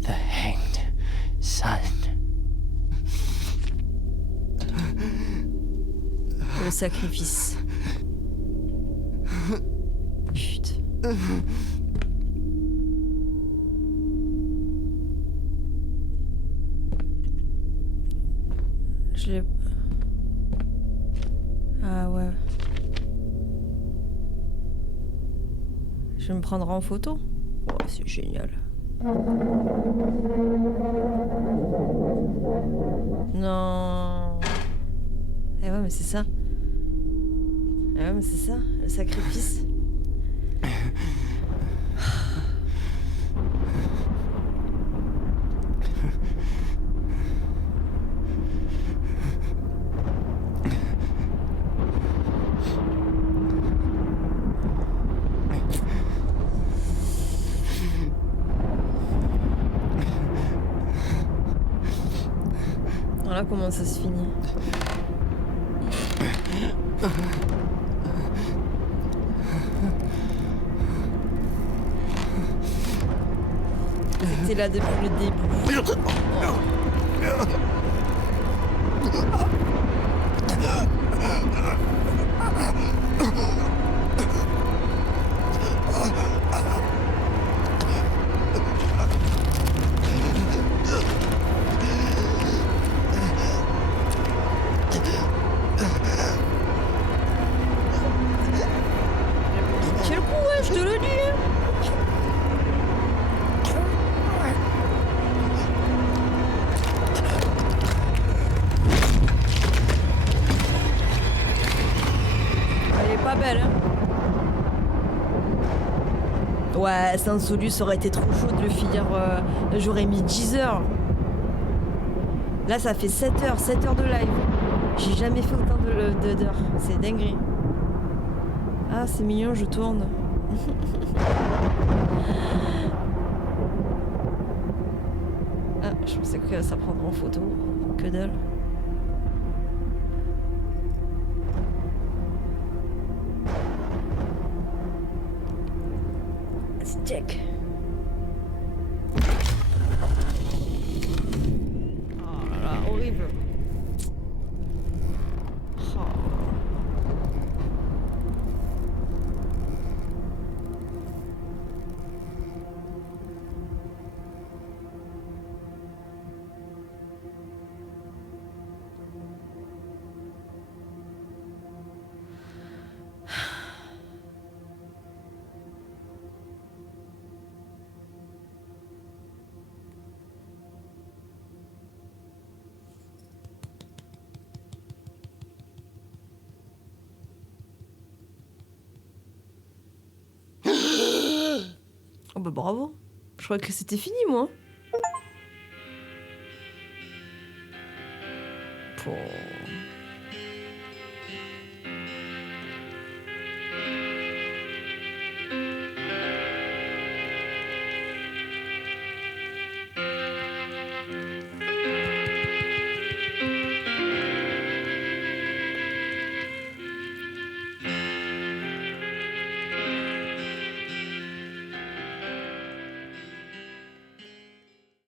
The Hanged Sun. Le sacrifice. Putain. Je l'ai... Ah ouais. Je vais me prendre en photo. Oh, c'est génial. Non. Eh ouais, mais c'est ça. Eh ouais, mais c'est ça, le sacrifice. Voilà comment ça se finit. était là depuis le début. Quel coup, ouais, je te le dis. Elle est pas belle, hein. Ouais, sans Solus, ça aurait été trop chaud de le finir. J'aurais mis 10 heures. Là, ça fait 7 heures de live. J'ai jamais fait autant d'heures. C'est dinguerie. Ah, c'est mignon, je tourne. Ah, je pensais que ça prendrait en photo. Que dalle. Let's check. Oh là là, horrible. Oh. Oh bah bravo. Je croyais que c'était fini, moi. Pour...